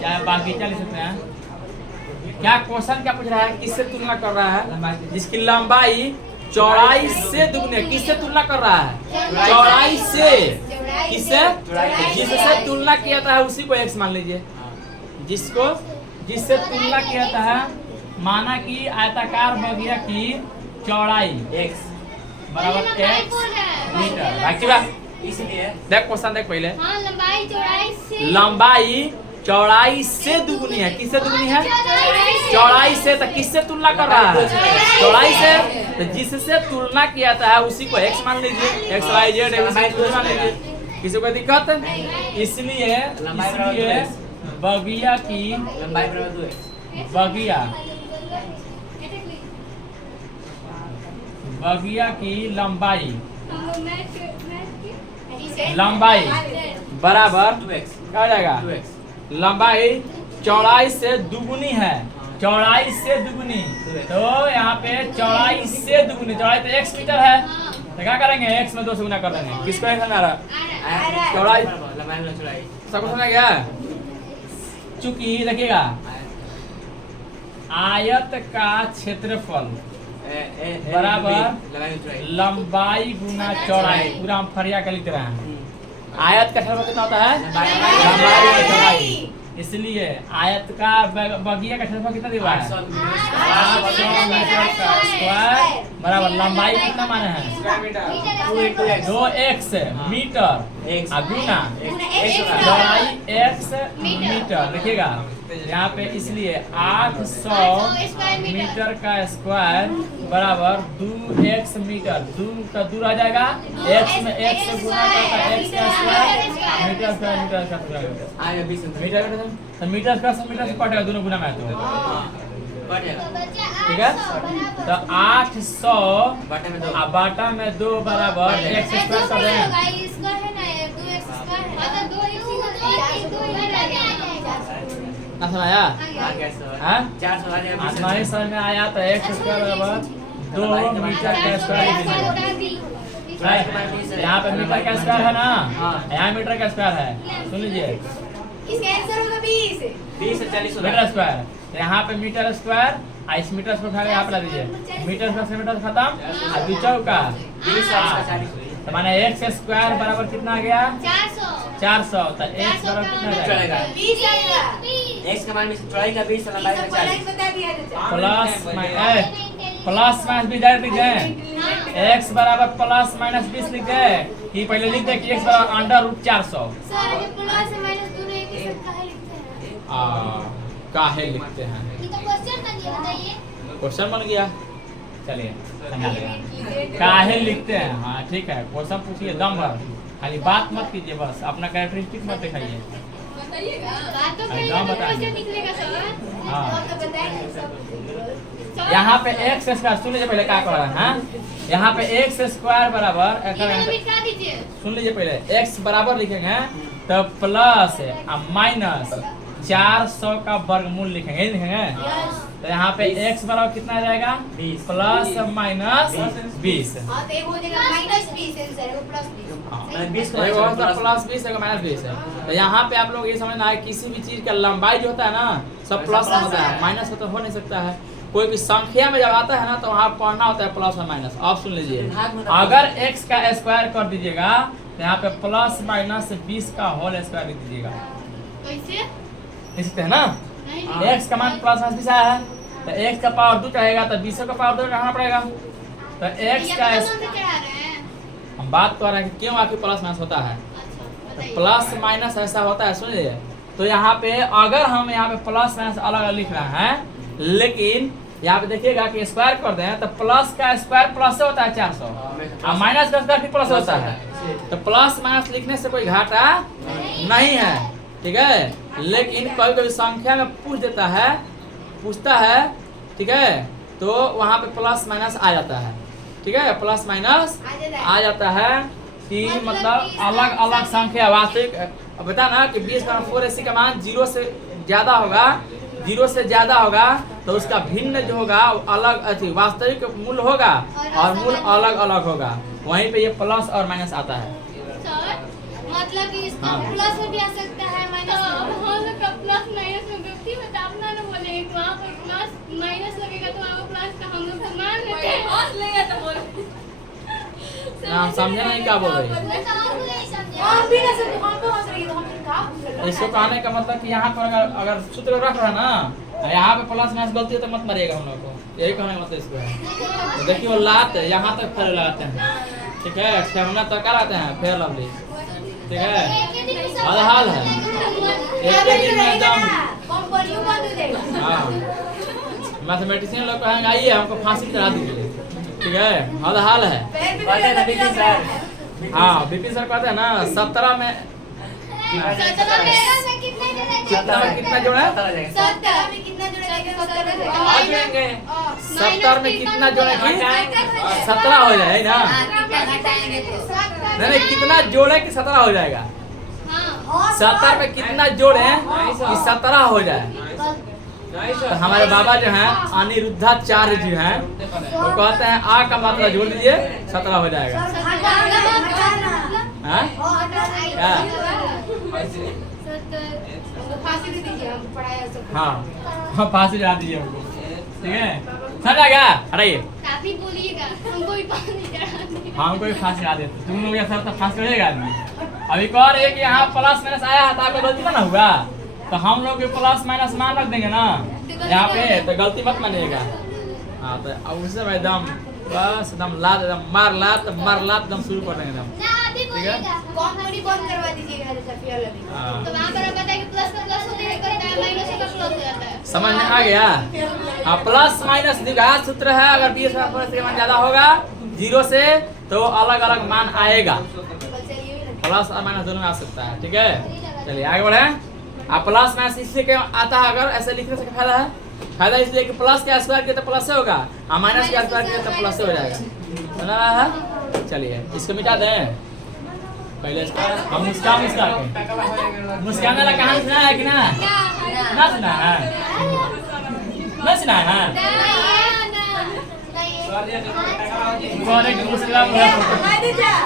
चाहे बागीचा लिख सकते हैं। क्या क्वेश्चन क्या पूछ रहा है, किससे तुलना कर रहा है? जिसकी लंबाई चौड़ाई से दुगनी है। किससे तुलना कर रहा है? चौड़ाई से। किससे? जिससे तुलना किया था उसी को x मान लीजिए। जिससे तुलना किया था, माना कि आयताकार बगिया की चौड़ाई x बराबर x मीटर। बाकी बात इसलिए देख क्वेश्चन देख पहले। लंबाई चौड़ाई से लंबाई चौड़ाई से दुगनी है। किससे दुगनी है? चौड़ाई से। तो किससे तुलना कर रहा है? चौड़ाई से। तो जिससे तुलना किया था उसी को x मान लीजिए, x y z मान लीजिए। किसी को दिक्कत? इसलिए बगिया की लंबाई बराबर 2x। बगिया की लंबाई बराबर 2x क्या हो जाएगा? 2x लंबाई चौड़ाई से दुगुनी है। चौड़ाई से दुगुनी, तो यहाँ पे चौड़ाई से दुगुनी, चौड़ाई तो x मीटर है, तो क्या करेंगे? x में 2 से गुना कर देंगे। किसको x में आ रहा? चौड़ाई। लंबाई में चौड़ाई सबको समझ गया? चूंकि देखिएगा आयत का क्षेत्रफल बराबर लंबाई में चौड़ाई लंबाई गुना चौड़ाई, पूरा हम फरिया के लिख रहे हैं। आयत का क्षेत्रफल कितना होता है? लंबाई गुना चौड़ाई। इसलिए आयत का बगिया का क्षेत्रफल कितना दिया है? 800 मीटर का स्क्वायर बराबर लंबाई कितना माने हैं? 2x मीटर गुना चौड़ाई x मीटर। देखिएगा यहाँ पे, इसलिए 800 मीटर का स्क्वायर बराबर 2x मीटर। 2 का 2 रह जाएगा, x में x से गुना करता x का स्क्वायर मीटर स्क्वायर मीटर का आगे 20 मीटर तो मीटर स्क्वायर से मीटर से कटेगा, दोनों गुना में तो बढ़ जाएगा। ठीक है। तो 800 बाटा में 2 बाटा में 2 बराबर x स्क्वायर कर दें। ना समझ आया? आ गया सर। हाँ? 400 आ गया। आज नहीं समझ में आया तो एक्स स्क्वायर बराबर 2 मीटर का स्क्वायर लिख दीजिए। राइट, यहाँ पे मीटर का स्क्वायर है ना, यहाँ मीटर का स्क्वायर है, सुन लीजिए, इसका आंसर होगा 20। 20 से 40 होगा। मीटर स्क्वायर, तो यहाँ पे मीटर स्क्वायर, इस मीटर स्क्वायर उठा के यहाँ पे ला दीजिए, मीटर स्क्वायर से मीटर खत्म, और बीचों का 20 से 40 तो माने एक्स स्क्वायर बराबर कितना आ गया? 400 400, तो एक्स बराबर कितना आ जाएगा? 20 आएगा। x का मान में चौड़ाई का 20 लंबाई का इसका पहले 40। ही बता दिया था। प्लस माइनस भी डायरेक्ट लिख दें, एक्स बराबर प्लस माइनस 20 लिख दें, कि पहले लिख दें कि एक्स बराबर √400। सर ये प्लस माइनस दोनों एक ही साथ काहे लिखते हैं? काहे लिखते हैं? ये तो क्वेश्चन बन गया, बताइए। क्वेश्चन बन गया, चलिए समझा लिया। काहे लिखते हैं? हाँ ठीक है, क्वेश्चन पूछिए दम भर, खाली बात मत कीजिए, बस अपना कैरेक्टरिस्टिक मत दिखाइए। बात तो कहीं नाम ना बताइए। क्वेश्चन निकलेगा सर। हाँ, तो बताएंगे सब। यहाँ पे एक्स स्क्वायर सुन लीजिए पहले क्या कह रहा है, हाँ? यहाँ पे एक्स स्क्वायर बराबर ये मिटा दीजिए। सुन लीजिए पहले, एक्स बराबर लिखेंगे तो प्लस माइनस 400 का वर्गमूल लिखेंगे, लिखेंगे तो यहाँ पे एक्स बराबर कितना आ जाएगा? 20 प्लस माइनस 20। हाँ तो एक हो जाएगा -20 आंसर है, वो +20। मैंने 20 को एगो होता है प्लस 20 एगो माइनस 20 है। तो यहाँ पे आप लोग ये समझना है, किसी भी चीज का लंबाई जो होता है ना, सब प्लस में होता है, माइनस तो हो नहीं सकता है। कोई भी संख्या में जब आता है ना, तो वहाँ पढ़ना होता है प्लस और माइनस। आप सुन लीजिए, अगर एक्स का स्क्वायर कर दीजिएगा तो यहाँ पे प्लस माइनस 20 का होल स्क्वायर लिख दीजिएगा, कैसे? लिखते हैं ना? नहीं एक्स का मान प्लस माइनस 20 आया है, तो एक्स का पावर 2 चाहेगा तो 20 का पावर 2 रखना पड़ेगा। तो एक्स ये का कौन से चढ़ा रहे हैं? हम बात कर रहे हैं कि क्यों आखिर प्लस माइनस होता है। अच्छा बताइए। प्लस माइनस ऐसा होता है, सुनिए, तो यहाँ पे अगर हम यहाँ पे प्लस माइनस अलग अलग लिख रहे हैं, लेकिन यहाँ पे देखिएगा कि स्क्वायर कर दें तो प्लस का स्क्वायर प्लस से होता है 400, और माइनस का स्क्वायर भी प्लस होता है। तो प्लस माइनस लिखने से कोई घाटा नहीं है, ठीक है। लेकिन कभी कभी संख्या में पूछता है, ठीक है, तो वहाँ पे प्लस माइनस आ जाता है, ठीक है, प्लस माइनस आ जाता है कि मतलब अलग अलग संख्या वास्तविक बता ना कि 20/4 का मान 0 से ज़्यादा होगा तो उसका भिन्न जो होगा वो अलग अथी वास्तविक मूल्य होगा और मूल्य अलग अलग होगा, वहीं पे ये प्लस और माइनस आता है। सर मतलब कि इसका हाँ। प्लस में भी आ सकता है, माइनस में। हम लोग का प्लस माइनस में गलती में तो अपना ना बोलेंगे कि वहाँ पर प्लस माइनस लगेगा तो वहाँ पर प्लस का हम लोग तो मान लेते हैं। हंस लेगा तो बोल। ना समझे नहीं क्या बोल रही है? मैं तो और नहीं समझे। हम भी ना समझे, हम तो हंस रही है, तो हम कहा इसको कहने का मतलब कि यहाँ पर अगर सूत्र रख रहा ना, यहाँ पे प्लस माइनस गलती है तो मत मारिएगा हम लोग को, यही कहने का मतलब इसको है। तो देखिए वो लात यहाँ तक फल लगाते हैं, ठीक है, ठेहुना तक लगाते हैं, फेयर लवली, ठीक है, हाल है एक दिन में एकदम। कौन बोल यूं बंद हो जाएगा। हाँ, मैथमेटिशियन लोग कहेंगे आइए हमको फांसी चढ़ा दीजिए, ठीक है, हाल है। पैर भी कहते हैं ना बीपी सर। हाँ बीपी सर कहते हैं ना 17 में 17 में कितने जोड़े? 17 में कितना जोड़ा है? 17 में कितना जुड़ेगा? 17 में आ जाएंगे 70 में कितना जोड़ेगी? 17 हो जाए ना? नहीं कितना जोड़े कि 17 हो जाएगा? हाँ 70 में कितना जोड़े कि 17 हो जाए? तो हमारे बाबा जो हैं अनिरुद्धाचार्य जी हैं, वो कहते हैं आ का मात्रा जोड़ दीजिए 17 हो जाएगा। हाँ? क्या? फांसी दे दीजिए, हम पढ़ाया सब। हाँ फांसी चढ़ा दीजिए हमको, ठीक है, समझ गया? हटाइए, काफी बोलिएगा, हमको भी पानी चढ़ा दीजिए। हमको भी फांसी चढ़ा देते, तुम लोग सर तब फांसी चढ़ेगा आदमी। अभी कह रहे कि यहाँ प्लस माइनस आया है तो आपको गलती ना हुआ, तो हम लोग भी प्लस माइनस मान रख देंगे ना यहाँ पे, तो गलती मत मानिएगा। हाँ तो अब उस समय एकदम बस एकदम लात एकदम मार लात एकदम शुरू कर देंगे एकदम, ना अभी बोलिएगा। कंपनी बंद करवा दीजिएगा जैसा फिर लगी। हाँ। तो वहाँ पर आप बताइए कि प्लस का प्लस होते ही करता है, माइनस का प्लस हो जाता है। समझ में आ गया? हाँ प्लस माइनस द्विघात सूत्र है, अगर 20 का मान ज्यादा होगा 0 से तो अलग अलग मान आएगा, प्लस और माइनस दोनों में आ सकता है, ठीक है। चलिए आगे बढ़े। आप प्लस माइनस इसलिए क्यों आता है, अगर ऐसे लिखने से क्या फायदा है? फायदा इसलिए कि प्लस के स्क्वायर किया तो प्लस से होगा और माइनस के स्क्वायर किया तो प्लस से हो जाएगा, समझ रहा है? चलिए इसको मिटा दें, पहले हम मुस्कान मुस्कान वाला कहानी सुना है कि ना? ना सुना है? नहीं सुना है? वालेकुम अस्सलाम।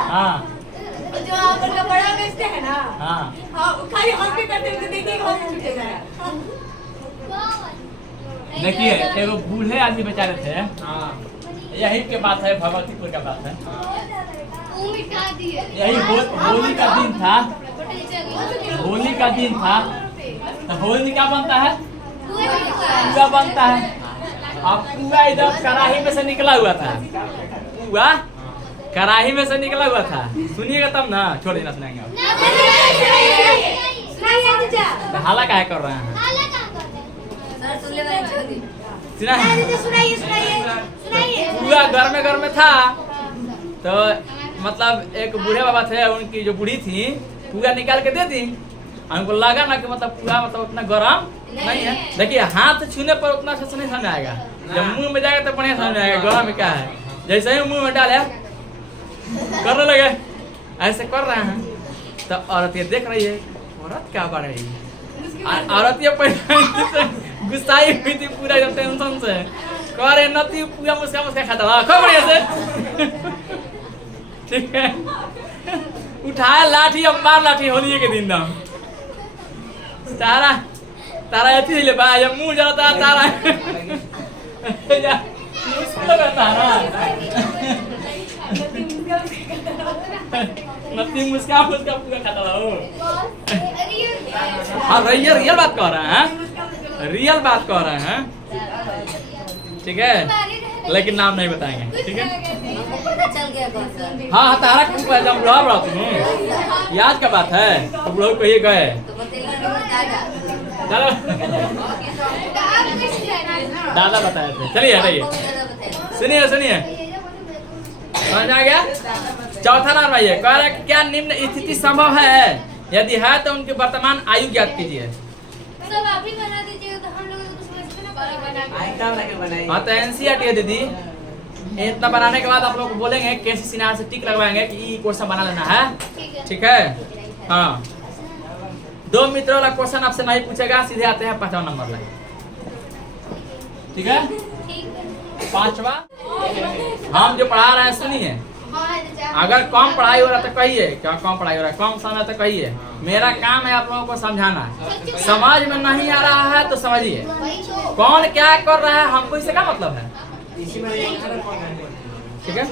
हाँ जो आप उनका बड़ा बेचते हैं ना, हाँ खाली हंस के करते हुए देखिए हंस छूटेगा। देखिए एगो बूढ़े आदमी बेचारे थे, यही के बात है, भगवतीपुर का बात है। यही होली का दिन था, होली का दिन था। तो होली क्या बनता है? पूआ बनता है। अब पूआ इधर कढ़ाई में से निकला हुआ था, पूआ कढ़ाई में से निकला हुआ था। सुनिएगा तब ना, छोड़िए ना सुनाएंगे। तो हाला काहे कर रहे हैं? पूरा घर में था। तो मतलब एक बूढ़े बाबा थे, उनकी जो बूढ़ी थी पूरा निकाल के दे दी। हमको लगा ना कि मतलब पूरा मतलब उतना गरम नहीं है। देखिए हाथ छूने पर उतना अच्छा से नहीं समझ आएगा, जब मुंह में जाएगा तो बढ़िया समझ आएगा गरम में क्या है। जैसे ही मुंह में डाले करने लगे, ऐसे कर रहे हैं। तो औरत ये देख रही है, औरत क्या कर रही है? औरत ये पहले गुस्साई हुई थी पूरा एकदम टेंशन से, कह रहे नती पूरा मुस्का खाता था खूब बढ़िया से। ठीक है, उठाया लाठी, अब मार लाठी होली के दिन दम तारा तारा अथी ले बा, जब मुंह जाता तारा मुश्किल रहता है ना। नती मुस्का पूरा खाता था वो। हाँ रियल बात कह रहे हैं, रियल बात कह रहे हैं। ठीक है, लेकिन नाम नहीं बताएंगे। ठीक है, हाँ तारा जब बुढ़ा बड़ा तुम याद का बात है, तो बुढ़ा को ये गए दादा बताए थे। चलिए हटाइए, सुनिए समझ आ गया। चौथा नंबर भाई कह रहा है कि क्या निम्न स्थिति संभव है? यदि है तो उनकी वर्तमान आयु ज्ञात कीजिए। सब आप ही बना दीजिएगा तो हम लोग तो समझ में ना पड़ेगा। हाँ तो एनसीईआरटी है दीदी। इतना बनाने के बाद आप लोग बोलेंगे कैसे सिनार से टिक लगवाएंगे कि ये क्वेश्चन बना लेना है। ठीक है, हाँ 2 मित्रों वाला क्वेश्चन आपसे नहीं पूछेगा, सीधे आते हैं 5वां नंबर लाइन। ठीक है, 5वां हम जो पढ़ा रहे हैं सुनिए। अगर कम पढ़ाई हो रहा है तो कहिए, क्या कम पढ़ाई हो रहा है, कम समय तो कहिए। मेरा काम है आप लोगों को समझाना। समझ में नहीं आ रहा है तो समझिए कौन क्या कर रहा है, हमको इससे क्या मतलब है। ठीक है,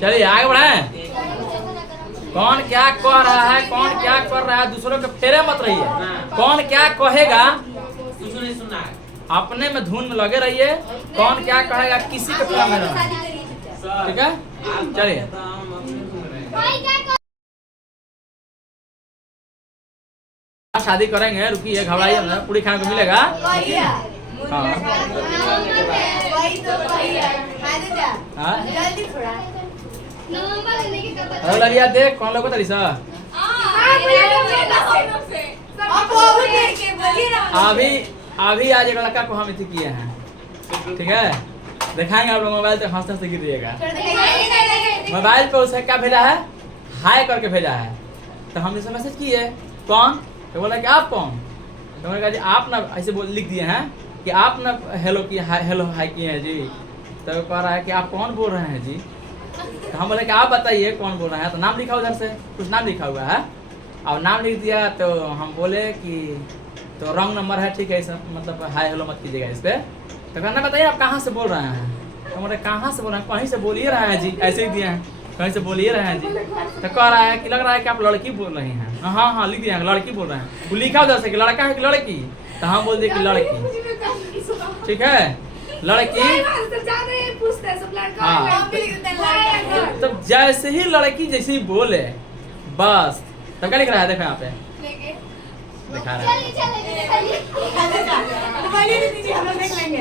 चलिए आगे बढ़े। कौन क्या कह रहा है, कौन क्या कर रहा है, दूसरों के फेरे मत रहिए। कौन क्या कहेगा अपने में धुन में लगे रहिए। कौन क्या कहेगा किसी के फेरे में रहना। ठीक है, चलिए शादी करेंगे, रुकिए घबराइए ना, पूरी खाने को मिलेगा। लड़िया देख कौन लोग तरी सा अभी आज एक लड़का को हम इतने किए हैं। ठीक है, दिखाएंगे आप लोग। मोबाइल पे हंसते हंसते गिर रहिएगा। मोबाइल पे उसे क्या भेजा है, हाय करके भेजा है। तो हम इसे मैसेज किए कौन, तो बोला कि आप कौन। तो मैंने कहा जी आप ना ऐसे लिख दिए हैं कि आप ना हेलो की हेलो हाय किए हैं जी। तो कह रहा है कि आप कौन बोल रहे हैं जी। तो हम बोले कि आप बताइए कौन बोल रहे हैं। तो नाम लिखा उधर से कुछ नाम लिखा हुआ है, और नाम लिख दिया। तो हम बोले कि तो रॉन्ग नंबर है, ठीक है, सब मतलब हाय हेलो मत कीजिएगा इस पर। तो कहना बताइए आप कहाँ से बोल रहे हैं। तो बोले कहाँ से बोल रहे हैं, कहीं से बोलिए रहे हैं जी, ऐसे ही दिए हैं, कहीं से बोलिए रहे हैं जी। तो कह रहा है कि लग रहा है कि आप लड़की बोल रही हैं। हाँ हाँ लिख दिया है, लड़की बोल रहे हैं। वो लिखा उधर से कि लड़का है कि लड़की। तो हम बोल दिए कि लड़की। ठीक है, लड़की। हाँ तो जैसे ही लड़की जैसे ही बोले बस। तो क्या लिख रहा है, देखो यहाँ पे दिखा रहा है।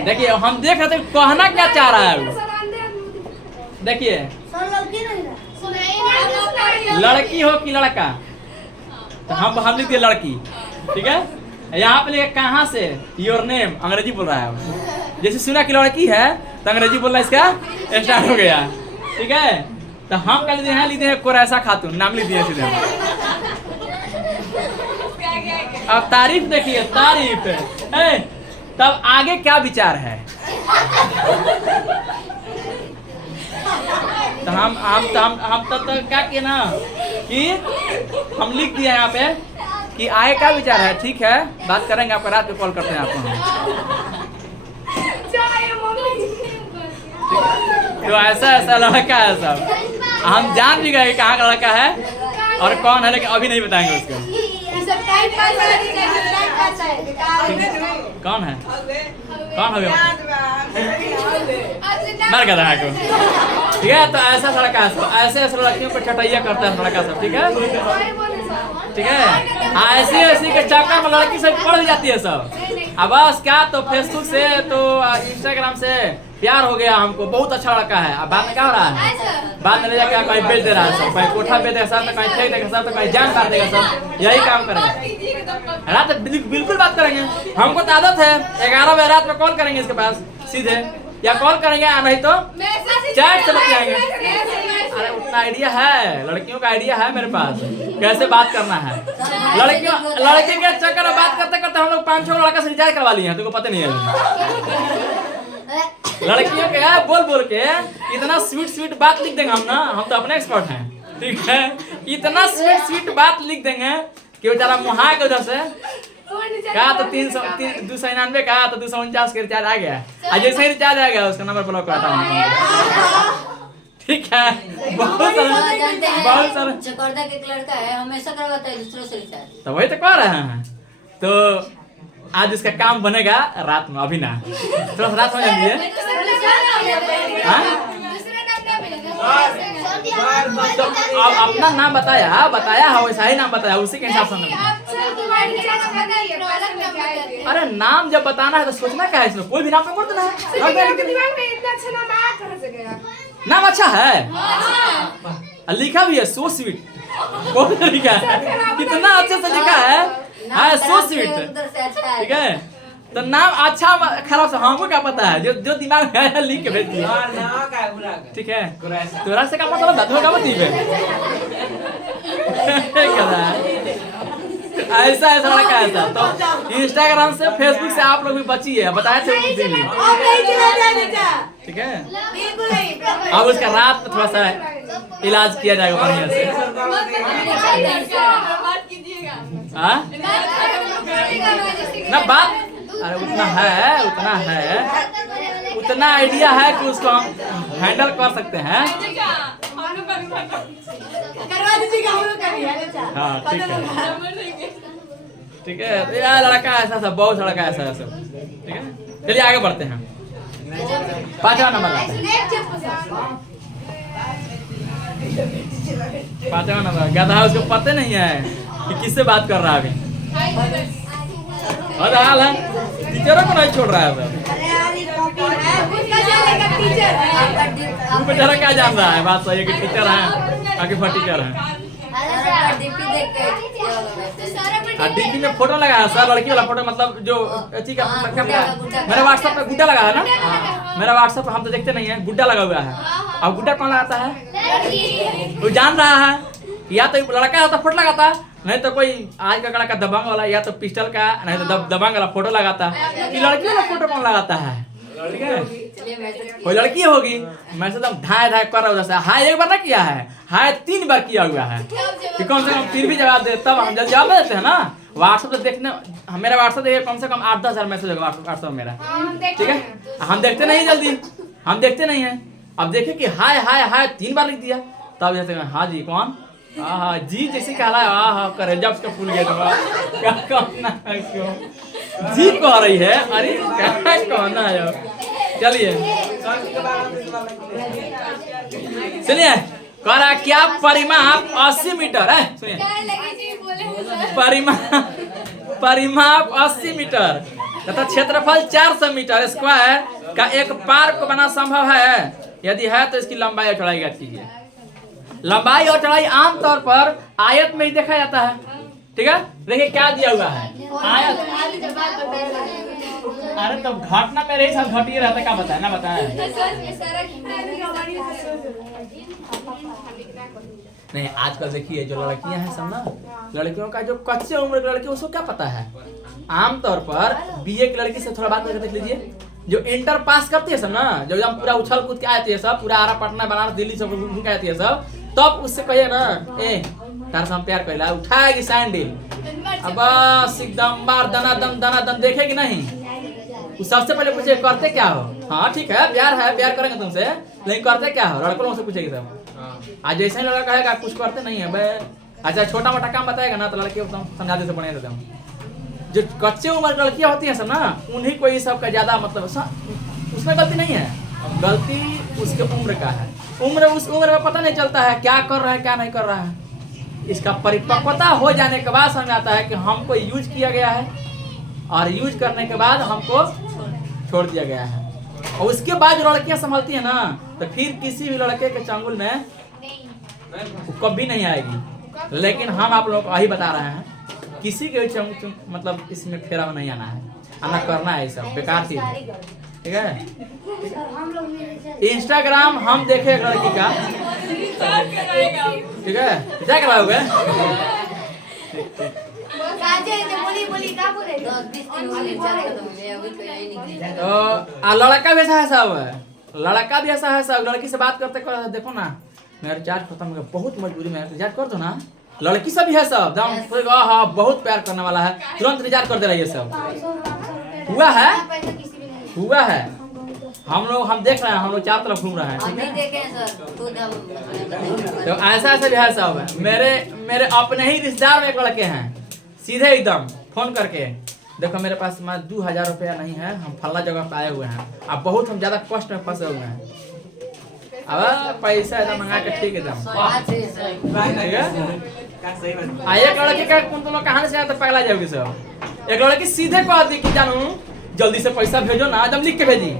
देखिए हम देख रहे थे कहना क्या चाह रहा है वो। देखिए लड़की हो कि लड़का, तो हम लिख दिए लड़की। ठीक है, यहाँ पे लिखे कहाँ से, योर नेम, अंग्रेजी बोल रहा है। जैसे सुना कि लड़की है तो अंग्रेजी बोलना इसका स्टार्ट हो गया। ठीक है, तो हम क्या लिख दिए कुरैशा खातून, नाम लिख दिए सीधे। अब तारीफ देखिए, तारीफ है। तब आगे क्या विचार है? तो हम तब क्या किए ना कि हम लिख दिए यहाँ पे कि आगे क्या विचार है। ठीक है, बात करेंगे, आपको रात में कॉल करते हैं आपको। तो ऐसा लड़का है सब, हम जान भी गए कहाँ का लड़का है और कौन है, लेकिन अभी नहीं बताएंगे उसको। कौन है, कौन है मर गया था को। ठीक है, तो ऐसा लड़का है सब, ऐसे लड़कियों पर चटैया करता है लड़का सब। ठीक है, ठीक है, ऐसी के चक्कर में लड़की सब पड़ जाती है सब। अब बस क्या, तो फेसबुक से तो इंस्टाग्राम से प्यार हो गया हमको, बहुत अच्छा लड़का है। अब बाद में क्या हो रहा है, बाद में ले जाकर कहीं बेच दे रहा है सब, कहीं कोठा बेच देगा सब, तो कहीं फेंक देगा सब, तो कहीं जान मार देगा सब, यही काम करेगा। रात बिल्कुल बात करेंगे, हमको तो आदत है 11 बजे रात में कॉल करेंगे इसके पास सीधे, या कॉल करेंगे नहीं तो चैट से बतियाएंगे। अरे उतना आइडिया है, लड़कियों का आइडिया है मेरे पास, कैसे बात करना है। लड़की के चक्कर में बात करते करते हम लोग 5-6 लड़का से रिचार्ज करवा लिए हैं, तुमको पता नहीं है। लड़कियों के बोल के इतना स्वीट बात लिख देंगे हम ना, हम तो अपने एक्सपर्ट हैं। ठीक है, इतना स्वीट बात लिख देंगे कि बेचारा मुहा के उधर से कहा तो 299 का, तो 249 के रिचार्ज आ गया, आज जैसे ही रिचार्ज आ गया उसका नंबर ब्लॉक करता हूँ। ठीक है, बहुत सारा चकोरदा के एक लड़का है, हमेशा करवाता है दूसरों से रिचार्ज। तो वही तो कर रहे हैं। तो आज इसका काम बनेगा रात में, अभी ना, थोड़ा सा रात हो जाती है। तो अब अपना नाम बताया है, वैसा ही नाम बताया, उसी के हिसाब से। अरे नाम जब बताना है तो सोचना क्या है इसमें, कोई भी नाम तो कर देना है। नाम अच्छा है, लिखा भी है सो स्वीट, बहुत लिखा है, कितना अच्छे से लिखा है, सो स्वीट। ठीक है, तो नाम अच्छा खराब से हमको क्या पता है, जो दिमाग में है लिख के भेज दिया। ठीक है, तोरा से का मतलब धधो का मतलब ऐसा लड़का ऐसा। तो इंस्टाग्राम से, फेसबुक से आप लोग भी बचिए, बताए थे। ठीक है, अब उसका रात में थोड़ा सा इलाज किया जाएगा बढ़िया से। ना बात, अरे उतना आइडिया है कि उसको हम हैंडल कर सकते हैं। करवा दीजिएगा, हम लोग का भी है। हाँ ठीक है, ठीक है, तो यार लड़का ऐसा सब, बहुत लड़का ऐसा है सब। ठीक है, चलिए आगे बढ़ते हैं। 5वां नंबर, 5वां नंबर गधा, उसको पता नहीं है कि किससे बात कर रहा है अभी। हाल है, टीचरों को नहीं छोड़ रहा है सर। तू बेचारा क्या जान रहा है, बात सही है कि टीचर है, आगे पर टीचर है। डीपी में फोटो लगा है सर, लड़की वाला फोटो, मतलब जो अच्छी का मेरा व्हाट्सएप पे गुड्डा लगा है ना, मेरा व्हाट्सएप पे हम तो देखते नहीं है, गुड्डा लगा हुआ है। अब गुड्डा कौन लगाता है, वो जान रहा है, या तो लड़का होता फोटो लगाता, नहीं तो कोई आज का लड़का दबंग वाला, या तो पिस्टल का, नहीं तो दबंग वाला फोटो लगाता है। ये लड़की वाला फोटो कौन लगाता है? ठीक है, कोई लड़की होगी, मैसेज हम धाए कर रहा उधर से, हाय एक बार ना किया है, हाय 3 बार किया हुआ है, कि कम से कम फिर भी जवाब दे, तब हम जल्दी जवाब देते हैं ना। व्हाट्सएप से देखने, मेरा व्हाट्सएप देखिए कम से कम 8-10 हज़ार मैसेज होगा व्हाट्सएप मेरा। ठीक है, हम देखते नहीं जल्दी, हम देखते नहीं है। अब देखे कि हाय हाय हाय 3 बार लिख दिया, तब जैसे हाँ जी कौन, हाँ जी जैसे कहला है, करे जब उसका फूल गया था क्या कहना है, क्यों जी कह रही है, अरे क्या कहना है। चलिए सुनिए, कह रहा क्या परिमाप 80 मीटर है, सुनिए परिमाप 80 मीटर तथा क्षेत्रफल 400 मीटर स्क्वायर का एक पार्क बना संभव है, यदि है तो इसकी लंबाई और चौड़ाई ज्ञात कीजिए। लंबाई और चौड़ाई आमतौर पर आयत में ही देखा जाता है। ठीक है, देखिए क्या दिया हुआ है, आयत अरे तब घटना मेरे ही साथ घटी रहता, क्या बताए ना बताए। नहीं आजकल देखिए जो लड़कियां हैं सब ना, लड़कियों का जो कच्चे उम्र की लड़की उसको क्या पता है। आमतौर पर बीए की लड़की से थोड़ा बात करके देख लीजिए, जो इंटर पास करती है सब ना, जो एकदम पूरा उछल कूद के आती है सब, पूरा आरा पटना बनारस दिल्ली सब घूम के आती है सब, तब उससे कहिए ना ए तार से हम प्यार करेला, उठाएगी सैंडल अब बस एकदम मार दना दन देखेगी नहीं। वो सबसे पहले पूछे करते क्या हो। हाँ ठीक है प्यार करेंगे तुमसे, लेकिन करते क्या हो, लड़कों लोगों से पूछेगी सब। आज जैसे ही लड़का कहेगा कुछ करते नहीं है बे, अच्छा छोटा मोटा काम बताएगा ना तो लड़के समझाते से बढ़िया देते हैं। जो कच्चे उम्र की लड़कियां होती हैं सब ना, उन्हीं को ये सब का ज्यादा मतलब उसमें गलती नहीं है, गलती उसके उम्र का है। उस उम्र में पता नहीं चलता है क्या कर रहा है क्या नहीं कर रहा है। इसका परिपक्वता हो जाने के बाद समझ आता है कि हमको यूज किया गया है और यूज करने के बाद हमको छोड़ दिया गया है। और उसके बाद जो लड़कियां संभलती है ना, तो फिर किसी भी लड़के के चंगुल में कभी नहीं आएगी। लेकिन हम आप लोगों को यही बता रहे हैं, किसी के मतलब इसमें फेरा में नहीं आना है, आना करना है, सब बेकार चीज है। ठीक है, इंस्टाग्राम हम देखे एक लड़की का, ठीक है क्या करवाओगे। तो लड़का भी ऐसा है सब, लड़का भी ऐसा है सब, लड़की से बात करते करते देखो ना मेरा रिचार्ज खत्म हो गया, बहुत मजबूरी में रिचार्ज कर दो ना। लड़की सब भी है सब, हाँ बहुत प्यार करने वाला है, तुरंत रिचार्ज कर दे रही है सब। हुआ है हम देख रहे हैं, हम लोग चारों तरफ घूम रहे हैं। तो ऐसा भी है सब। मेरे अपने ही रिश्तेदार में एक लड़के हैं, सीधे एकदम फोन करके देखो मेरे पास 2000 रुपया नहीं है, हम फला जगह पे आए हुए हैं, अब बहुत हम ज्यादा कष्ट में फंसे हुए हैं, अब पैसा एकदम मंगा के ठीक एकदम। एक लड़की का तुम कहानी से तो पगला जाओगे सब। एक लड़की सीधे कह दी कि जानू जल्दी से पैसा भेजो ना, एकदम लिख के भेजी,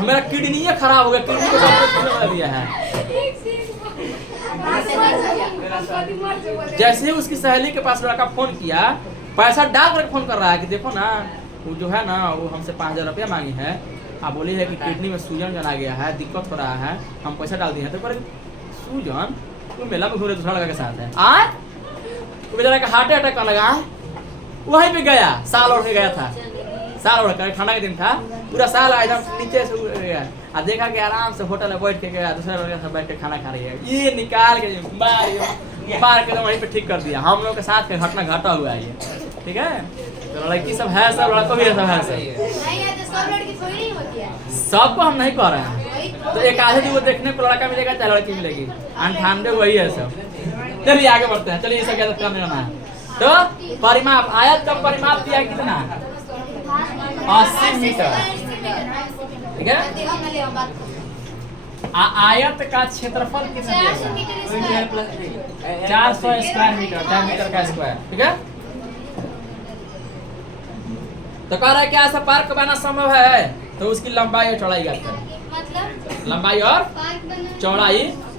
मेरा किडनी खराब हो गया, किडनी को डॉक्टर दिया है। जैसे ही उसकी सहेली के पास लड़का फोन किया, पैसा डाल कर फोन कर रहा है कि देखो ना वो जो है ना वो हमसे 5000 रुपया मांगी है, आप बोली है कि किडनी में सूजन आ गया है, दिक्कत हो रहा है, हम पैसा डाल दिए हैं। तो पर सूजन तू मेला में घूम रहे दूसरा लड़का के साथ है, आज तो बेचारा का हार्ट अटैक लगा, वहीं पे गया, साल ओढ़ के गया था, साल ओढ़ कर, ठंडा के दिन था, पूरा साल एकदम नीचे से गया, और देखा कि आराम से होटल में बैठ के गया, दूसरा लड़का सब बैठ के खाना खा रही है, ये निकाल के मार के वहीं पे ठीक कर दिया। हम लोग के साथ का घटना घटा हुआ है ये, ठीक है। तो लड़की सब है सब, लड़का भी सब है सबको हम नहीं कह रहे हैं। तो एक आधे जो देखने को लड़का मिलेगा चाहे लड़की मिलेगी, 98 वही है सब। चलिए आगे बढ़ते हैं, चलिए ये सब क्या करने जाना है। तो परिमाप, आयत का परिमाप दिया कितना, 80 मीटर, ठीक है। आयत का क्षेत्रफल कितना दिया, 400 स्क्वायर मीटर, 4 मीटर का स्क्वायर, ठीक है। तो कह रहा है कि ऐसा पार्क बनाना संभव है, तो उसकी लंबाई और चौड़ाई ज्ञात करें, मतलब लंबाई और चौड़ाई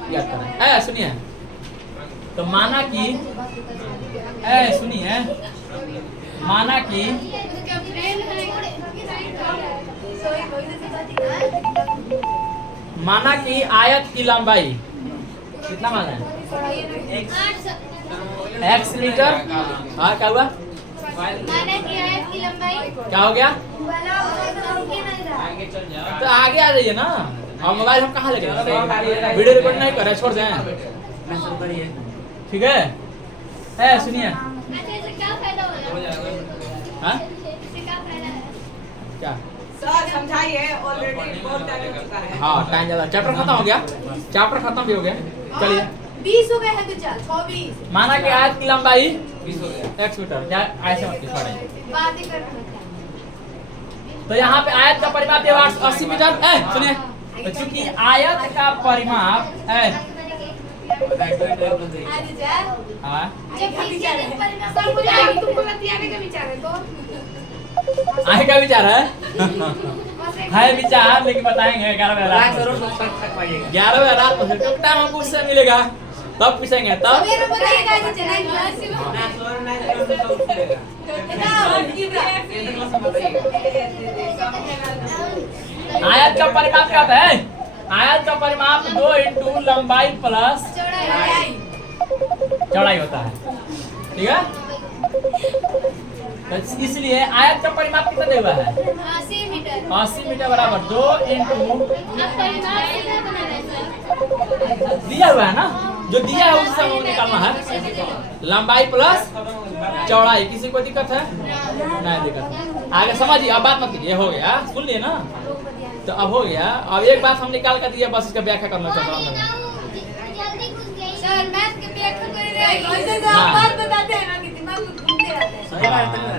ज्ञात करें। सुनिए, तो माना कि सुनिए, माना कि आयत की लंबाई कितना माना है, x मीटर। हाँ क्या हुआ, माना कि आयत की लंबाई क्या हो गया, तो आगे आ जाइए ना। हम मोबाइल हम कहाँ लेके, वीडियो रिकॉर्ड नहीं कर रहे, छोड़ दें, ठीक है। सुनिए, इससे क्या फायदा हो जाएगा, हाँ इससे क्या फायदा है, क्या सर समझाइए, ऑलरेडी बहुत टाइम हो चुका है। हाँ टाइम ज्यादा, चैप्टर खत्म हो गया, चैप्टर खत्म भी हो गया। चलिए 20 हो गए हैं तो चल 24 माना कि आयत की लंबाई 20 हो गया, x मीटर, क्या ऐसे मत लिखो। बातें कर रहे हैं। तो यहाँ पे आयत का परिमाप 80 मीटर। सुनिए, तो चूंकि आयत का परिमाप हाँ तुमको बतियाने का विचार है तो आगे का विचार है विचार, लेकिन बताएंगे 11 बजे रात, 11 बजे रात में टाइम हमको उससे मिलेगा तब पूछेंगे, तब मेरे को बताइएगा कि चलेगा। आयत का परिमाप क्या होता है? आयत का परिमाप 2 इंटू लंबाई प्लस चौड़ाई होता है, ठीक है। तो इसलिए आयत का परिमाप कितना दिया हुआ है? 80 मीटर। 80 मीटर बराबर 2 इंटू आप परिमाप कितना बना रहे हैं सर? दिया हुआ है ना, जो दिया है उससे हमें निकालना है। लंबाई प्लस चौड़ाई, किसी को दिक्कत है? नहीं दिक्कत। आगे समझिए, अब बात मत कीजिए, हो गया, सुन लिए ना। तो अब हो गया, अब एक बात हम निकाल कर दिया, बस इसका व्याख्या करना चाहता हूँ। सर मैथ के व्याख्या कर रहे हैं। हाँ। बात बताते हैं ना कि दिमाग में घूमते रहते हैं। सही बात है।